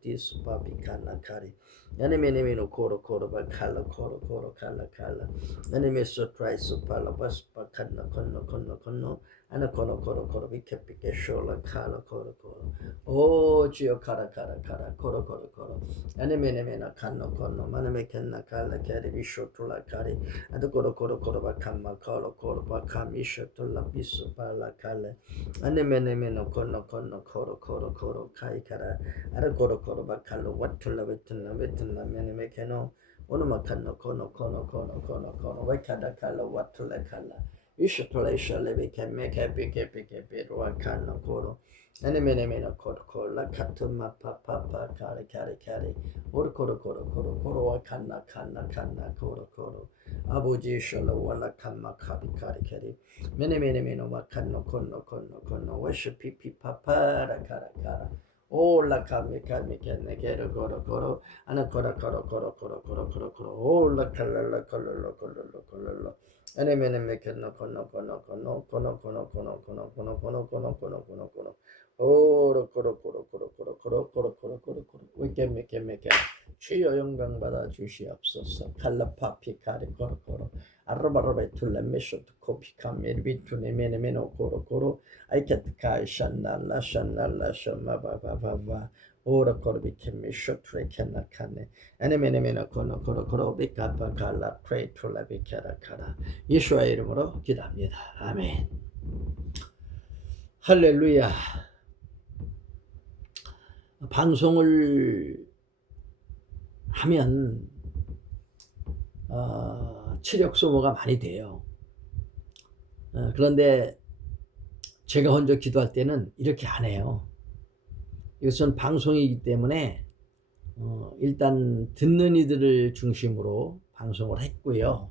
디스 파피 카나 카리 아네메네메노 코로 바 칼라 코로 칼라 아네메소 트라이 수팔라 바스파 카나 건너 아나 코로 비케피케 쇼라 칼라 코로 오 지오 카라 코로 아네메네메나 칸노 건너 마나메 캔나 칼라 캐리 비쇼툴라 카리 아도 코로 바 캄마 코로 바 카미 쇼툴라 비수 발라 칼레 아네메네메노 건너 코로 카이 카라 아도 코로 바 칼로 와툴라 베툴라 메네메 캐노 오노마 칸노 코노 와이카다 칼라 와툴라 칼라 이슈톨레이셜레비 캐메케피케피케피 로아칸나 코로 애니메네메나 코라 카투마 파파파 카리 오르 코로 와칸나 코로 아버지 셜라 와라 칸마 카비 카리 메네메네메노 와칸노 코노 와슈 피피파파라 카라 올라 카미 캔네게르 코로 아나 코로 올라 칼랄라 콜로 애니메네메 캔노 코노 오로 위케메케 주여 영광 받아 주시옵소서. 칼라파피 카리 코로 아르바르베 툴레메쇼트 코피카메 비투네 메네메노 코로 아이케트카이 샨날라 샤마바바바바 오라 코르비 케미쇼 트레케나 카네 애니메네메노 코로 비카파 칼라 트레이 툴라비 카라 예수의 이름으로 기도합니다. 아멘. 할렐루야. 방송을 하면 체력 소모가 많이 돼요. 그런데 제가 혼자 기도할 때는 이렇게 안 해요. 이것은 방송이기 때문에 일단 듣는 이들을 중심으로 방송을 했고요.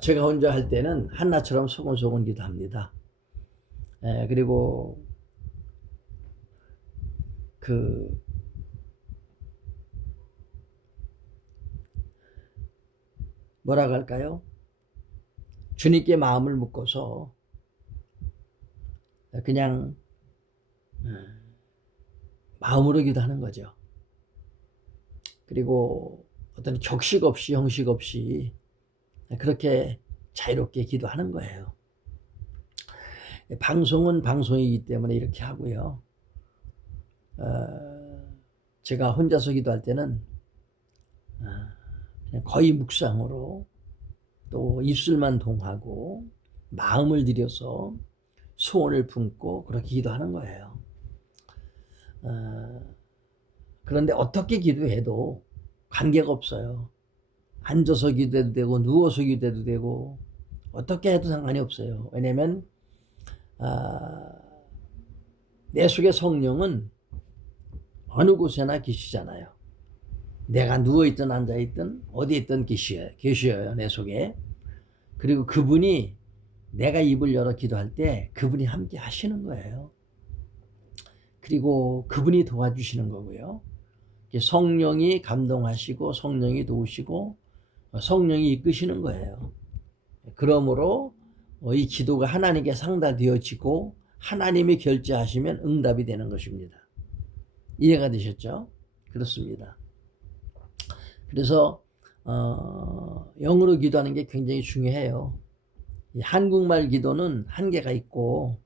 제가 혼자 할 때는 한나처럼 소곤소곤 기도합니다. 그리고 뭐라고 할까요? 주님께 마음을 묶어서 그냥 마음으로 기도하는 거죠. 그리고 어떤 격식 없이 형식 없이 그렇게 자유롭게 기도하는 거예요. 방송은 방송이기 때문에 이렇게 하고요. 제가 혼자서 기도할 때는 그냥 거의 묵상으로 또 입술만 동하고 마음을 들여서 소원을 품고 그렇게 기도하는 거예요. 그런데 어떻게 기도해도 관계가 없어요. 앉아서 기도해도 되고 누워서 기도해도 되고 어떻게 해도 상관이 없어요. 왜냐면 내 속의 성령은 어느 곳에나 계시잖아요. 내가 누워있든 앉아있든 어디에 있든 계셔요, 내 속에. 그리고 그분이 내가 입을 열어 기도할 때 그분이 함께 하시는 거예요. 그리고 그분이 도와주시는 거고요. 성령이 감동하시고 성령이 도우시고 성령이 이끄시는 거예요. 그러므로 이 기도가 하나님께 상달되어지고 하나님이 결제하시면 응답이 되는 것입니다. 이해가 되셨죠? 그렇습니다. 그래서 영어로 기도하는 게 굉장히 중요해요. 한국말 기도는 한계가 있고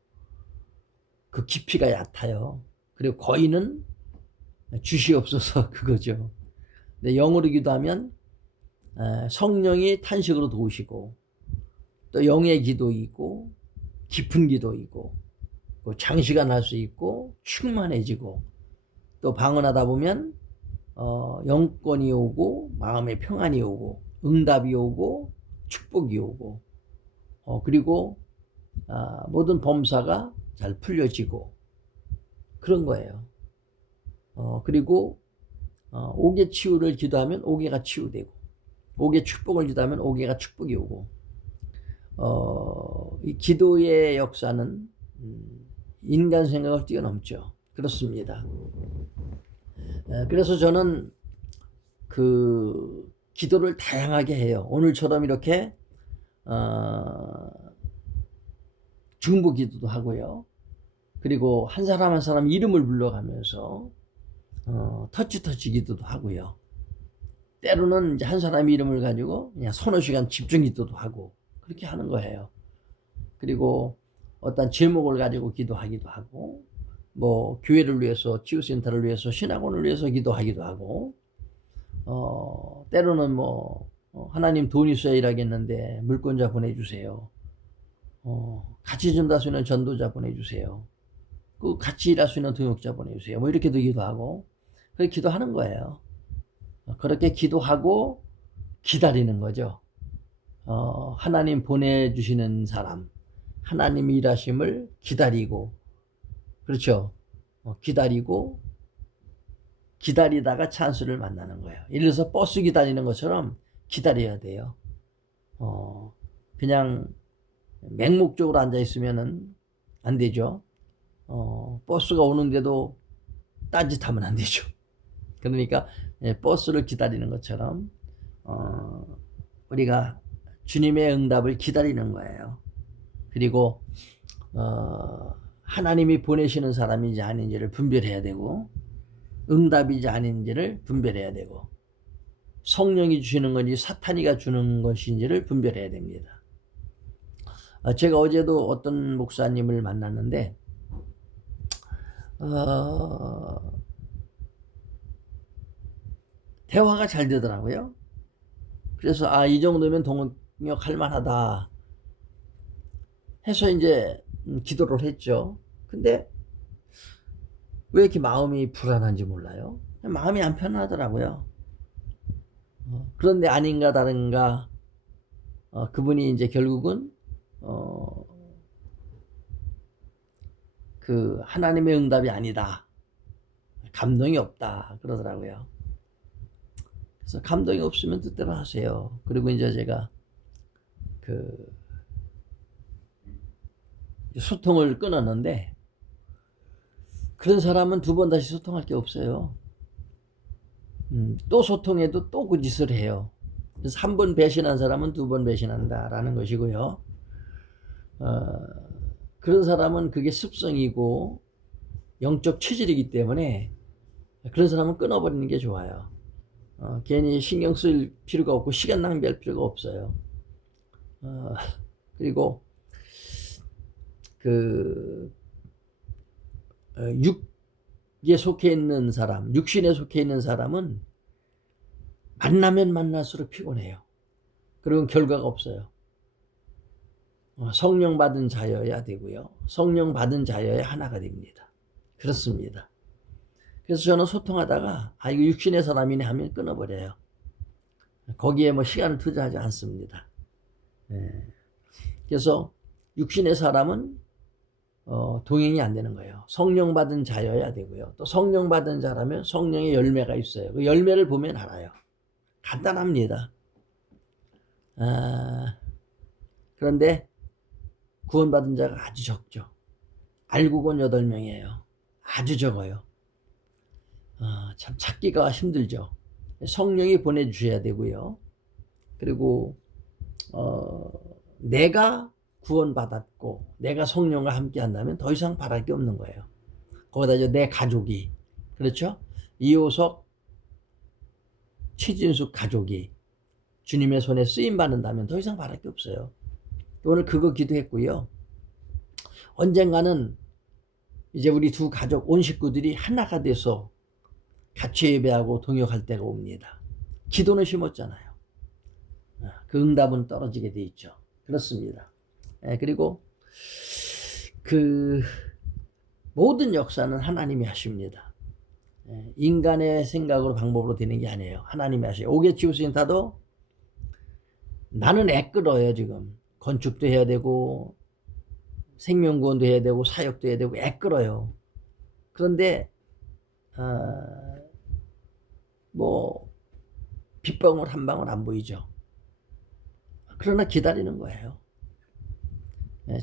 그 깊이가 얕아요. 그리고 거의는 주시옵소서 그거죠. 근데 영어로 기도하면 성령이 탄식으로 도우시고 또 영의 기도 있고 깊은 기도 있고 장시간 할 수 있고 충만해지고 또 방언하다 보면 영권이 오고 마음의 평안이 오고 응답이 오고 축복이 오고 그리고 모든 범사가 잘 풀려지고 그런 거예요. 그리고 옥의 치유를 기도하면 옥의가 치유되고 옥의 축복을 기도하면 옥의가 축복이 오고 이 기도의 역사는 인간 생각을 뛰어넘죠. 그렇습니다. 그래서 저는 그 기도를 다양하게 해요. 오늘처럼 이렇게 중보 기도도 하고요. 그리고 한 사람 한 사람 이름을 불러가면서 터치 기도도 하고요. 때로는 이제 한 사람의 이름을 가지고 그냥 서너 시간 집중 기도도 하고 그렇게 하는 거예요. 그리고 어떤 제목을 가지고 기도하기도 하고 뭐 교회를 위해서 치유센터를 위해서 신학원을 위해서 기도하기도 하고 때로는 뭐 하나님 돈 있어야 일하겠는데 물권자 보내주세요. 같이 좀 할 수 있는 전도자 보내주세요. 그 같이 일할 수 있는 동역자 보내주세요. 뭐 이렇게도 기도하고 그렇게 기도하는 거예요. 그렇게 기도하고 기다리는 거죠. 하나님 보내주시는 사람, 하나님이 일하심을 기다리고, 그렇죠. 기다리고 기다리다가 찬스를 만나는 거예요. 예를 들어서 버스 기다리는 것처럼 기다려야 돼요. 그냥 맹목적으로 앉아 있으면은 안 되죠. 버스가 오는데도 딴짓하면 안 되죠. 그러니까 버스를 기다리는 것처럼 우리가 주님의 응답을 기다리는 거예요. 그리고 하나님이 보내시는 사람인지 아닌지를 분별해야 되고 응답이지 아닌지를 분별해야 되고 성령이 주시는 건지 사탄이가 주는 것인지를 분별해야 됩니다. 제가 어제도 어떤 목사님을 만났는데 대화가 잘 되더라고요. 그래서 이 정도면 동역할 만하다 해서 이제 기도를 했죠. 근데 왜 이렇게 마음이 불안한지 몰라요. 마음이 안 편하더라고요. 그런데 아닌가 다른가 그분이 이제 결국은 그 하나님의 응답이 아니다. 감동이 없다 그러더라고요. 그래서 감동이 없으면 뜻대로 하세요. 그리고 이제 제가 그 소통을 끊었는데 그런 사람은 두 번 다시 소통할 게 없어요. 또 소통해도 또 그 짓을 해요. 그래서 한 번 배신한 사람은 두 번 배신한다라는 것이고요. 그런 사람은 그게 습성이고 영적 체질이기 때문에 그런 사람은 끊어버리는 게 좋아요. 괜히 신경 쓸 필요가 없고 시간 낭비할 필요가 없어요. 그리고 그 육에 속해 있는 사람, 육신에 속해 있는 사람은 만나면 만날수록 피곤해요. 그리고 결과가 없어요. 성령 받은 자여야 되고요. 성령 받은 자여야 하나가 됩니다. 그렇습니다. 그래서 저는 소통하다가 이거 육신의 사람이네 하면 끊어버려요. 거기에 뭐 시간을 투자하지 않습니다. 그래서 육신의 사람은 동행이 안 되는 거예요. 성령 받은 자여야 되고요. 또 성령 받은 자라면 성령의 열매가 있어요. 그 열매를 보면 알아요. 간단합니다. 그런데 구원받은 자가 아주 적죠. 알고곤 8명이에요. 아주 적어요. 참 찾기가 힘들죠. 성령이 보내주셔야 되고요. 그리고 내가 구원받았고 내가 성령과 함께 한다면 더 이상 바랄 게 없는 거예요. 거기다 이제 내 가족이, 그렇죠? 이호석, 최진숙 가족이 주님의 손에 쓰임 받는다면 더 이상 바랄 게 없어요. 오늘 그거 기도했고요. 언젠가는 이제 우리 두 가족 온 식구들이 하나가 돼서 같이 예배하고 동역할 때가 옵니다. 기도는 심었잖아요. 그 응답은 떨어지게 돼 있죠. 그렇습니다. 그리고 그 모든 역사는 하나님이 하십니다. 인간의 생각으로 방법으로 되는 게 아니에요. 하나님이 하셔요. 5개 치유센터도 나는 애끌어요. 지금 건축도 해야 되고 생명구원도 해야 되고 사역도 해야 되고 애끌어요. 그런데 뭐 빗방울 한 방울 안 보이죠. 그러나 기다리는 거예요.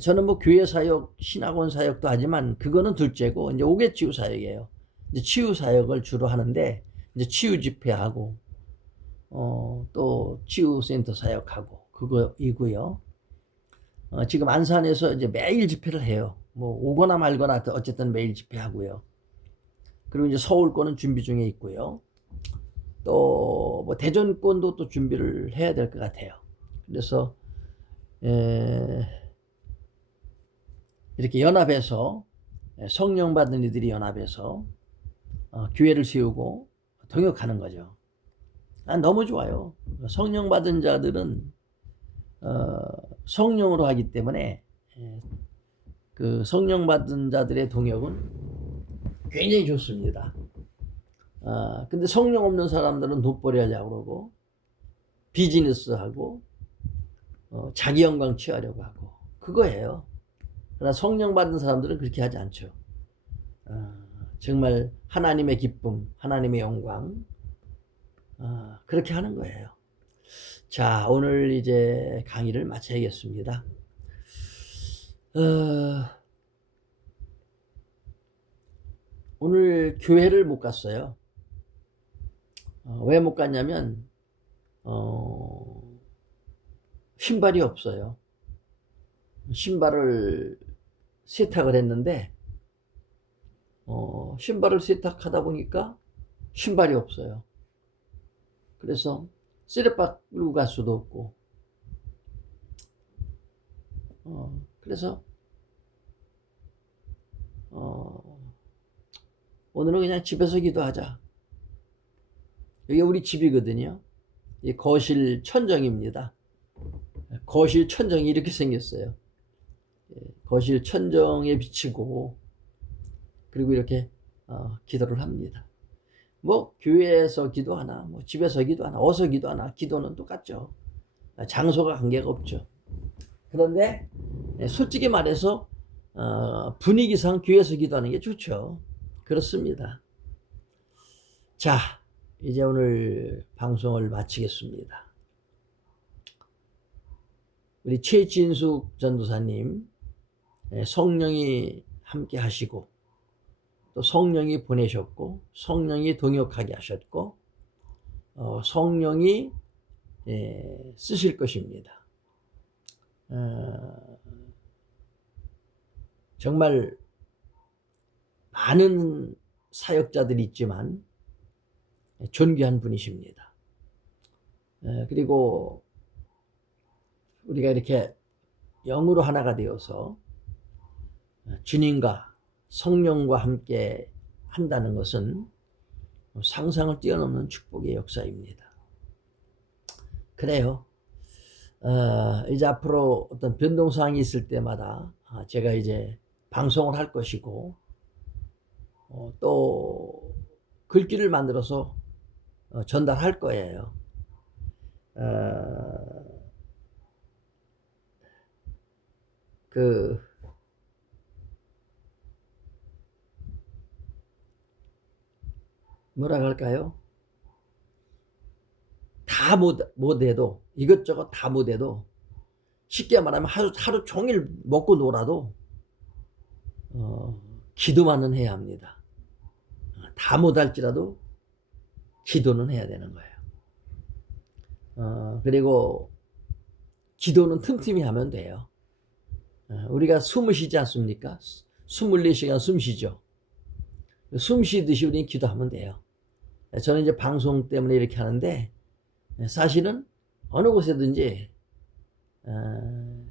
저는 뭐 교회 사역, 신학원 사역도 하지만 그거는 둘째고 이제 5개 치유 사역이에요. 이제 치유 사역을 주로 하는데 이제 치유 집회하고 또 치유센터 사역하고 그거이고요. 지금 안산에서 이제 매일 집회를 해요. 뭐 오거나 말거나 어쨌든 매일 집회하고요. 그리고 이제 서울권은 준비 중에 있고요. 또 뭐 대전권도 또 준비를 해야 될 것 같아요. 그래서 이렇게 연합해서 성령 받은 이들이 연합해서 교회를 세우고 동역하는 거죠. 너무 좋아요. 성령 받은 자들은 성령으로 하기 때문에 그 성령 받은 자들의 동역은 굉장히 좋습니다. 근데 성령 없는 사람들은 돈벌이 하려고 그러고 비즈니스하고 자기 영광 취하려고 하고 그거예요. 그러나 성령 받은 사람들은 그렇게 하지 않죠. 정말 하나님의 기쁨, 하나님의 영광 그렇게 하는 거예요. 자, 오늘 이제 강의를 마쳐야겠습니다. 오늘 교회를 못 갔어요. 왜 못 갔냐면 신발이 없어요. 신발을 세탁을 했는데 신발을 세탁하다 보니까 신발이 없어요. 그래서 쓰레빠로 갈 수도 없고 그래서 오늘은 그냥 집에서 기도하자. 여기 우리 집이거든요. 이 거실 천정입니다. 거실 천정이 이렇게 생겼어요. 거실 천정에 비치고 그리고 이렇게 기도를 합니다. 뭐 교회에서 기도하나 뭐 집에서 기도하나 어디서 기도하나 기도는 똑같죠. 장소가 관계가 없죠. 그런데 솔직히 말해서 분위기상 교회에서 기도하는 게 좋죠. 그렇습니다. 자, 이제 오늘 방송을 마치겠습니다. 우리 최진숙 전도사님 성령이 함께 하시고 또 성령이 보내셨고 성령이 동역하게 하셨고 성령이 쓰실 것입니다. 정말 많은 사역자들이 있지만 존귀한 분이십니다. 그리고 우리가 이렇게 영으로 하나가 되어서 주님과 성령과 함께 한다는 것은 상상을 뛰어넘는 축복의 역사입니다. 그래요. 이제 앞으로 어떤 변동사항이 있을 때마다 제가 이제 방송을 할 것이고 또 글귀를 만들어서 전달할 거예요. 뭐라 할까요? 다 못해도, 이것저것 다 못해도, 쉽게 말하면 하루 종일 먹고 놀아도 기도만은 해야 합니다. 다 못할지라도 기도는 해야 되는 거예요. 그리고 기도는 틈틈이 하면 돼요. 우리가 숨을 쉬지 않습니까? 24시간 숨 쉬죠. 숨 쉬듯이 우리는 기도하면 돼요. 저는 이제 방송 때문에 이렇게 하는데, 사실은 어느 곳에든지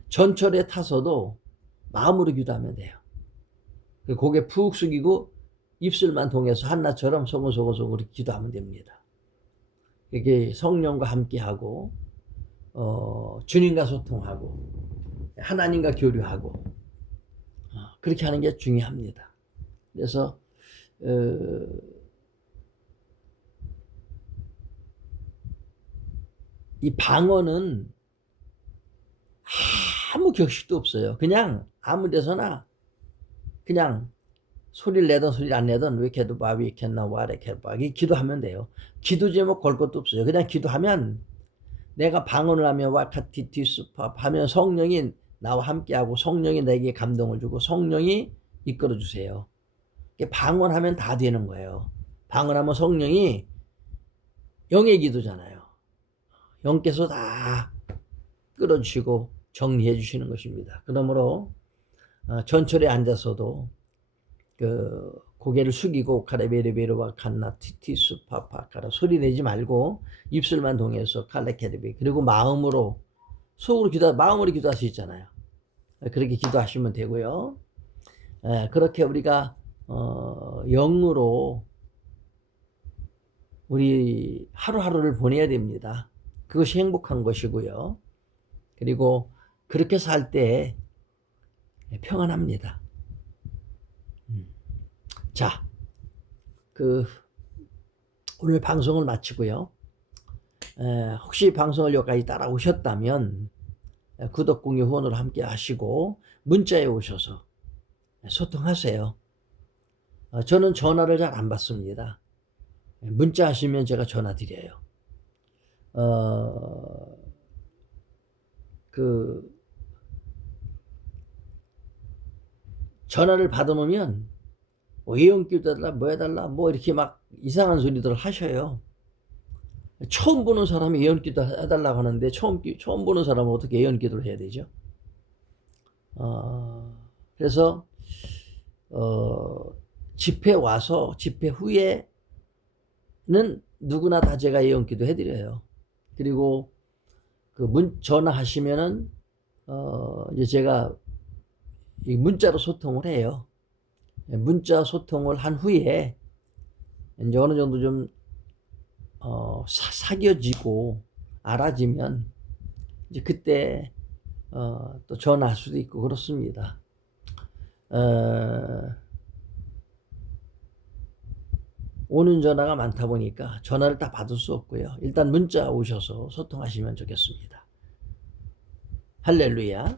전철에 타서도 마음으로 기도하면 돼요. 고개 푹 숙이고 입술만 통해서 한나처럼 소곤소곤소곤 기도하면 됩니다. 이게 성령과 함께하고 주님과 소통하고 하나님과 교류하고 그렇게 하는 게 중요합니다. 그래서 이 방언은 아무 격식도 없어요. 그냥 아무 데서나 그냥 소리를 내든 소리를 안 내든 위케도 바 위케나 와레케 바 기도하면 돼요. 기도 제목 걸 것도 없어요. 그냥 기도하면 내가 방언을 하면 와카티티수파 하면 성령이 나와 함께하고 성령이 내게 감동을 주고 성령이 이끌어 주세요. 방언하면 다 되는 거예요. 방언하면 성령이 영의 기도잖아요. 영께서 다 끌어주시고 정리해 주시는 것입니다. 그러므로 전철에 앉아서도 고개를 숙이고 카레베르베르와 칸나 티티수파파카라 소리 내지 말고 입술만 동해서 칼레케르베 그리고 마음으로 속으로 마음으로 기도할 수 있잖아요. 그렇게 기도하시면 되고요. 그렇게 우리가 영으로 우리 하루하루를 보내야 됩니다. 그것이 행복한 것이고요. 그리고 그렇게 살 때 평안합니다. 자, 오늘 방송을 마치고요. 혹시 방송을 여기까지 따라오셨다면 구독, 공유, 후원으로 함께 하시고 문자에 오셔서 소통하세요. 저는 전화를 잘 안 받습니다. 문자 하시면 제가 전화 드려요. 전화를 받으면 예언기도 해달라 뭐 해달라 뭐 이렇게 막 이상한 소리들을 하셔요. 처음 보는 사람이 예언기도 해달라고 하는데 처음 보는 사람은 어떻게 예언기도를 해야 되죠? 그래서 집회 와서 집회 후에는 누구나 다 제가 예언기도 해드려요. 그리고 전화하시면은 이제 제가 문자로 소통을 해요. 문자 소통을 한 후에 이제 어느 정도 좀 사겨지고 알아지면 이제 그때 또 전화할 수도 있고 그렇습니다. 오는 전화가 많다 보니까 전화를 다 받을 수 없고요. 일단 문자 오셔서 소통하시면 좋겠습니다. 할렐루야.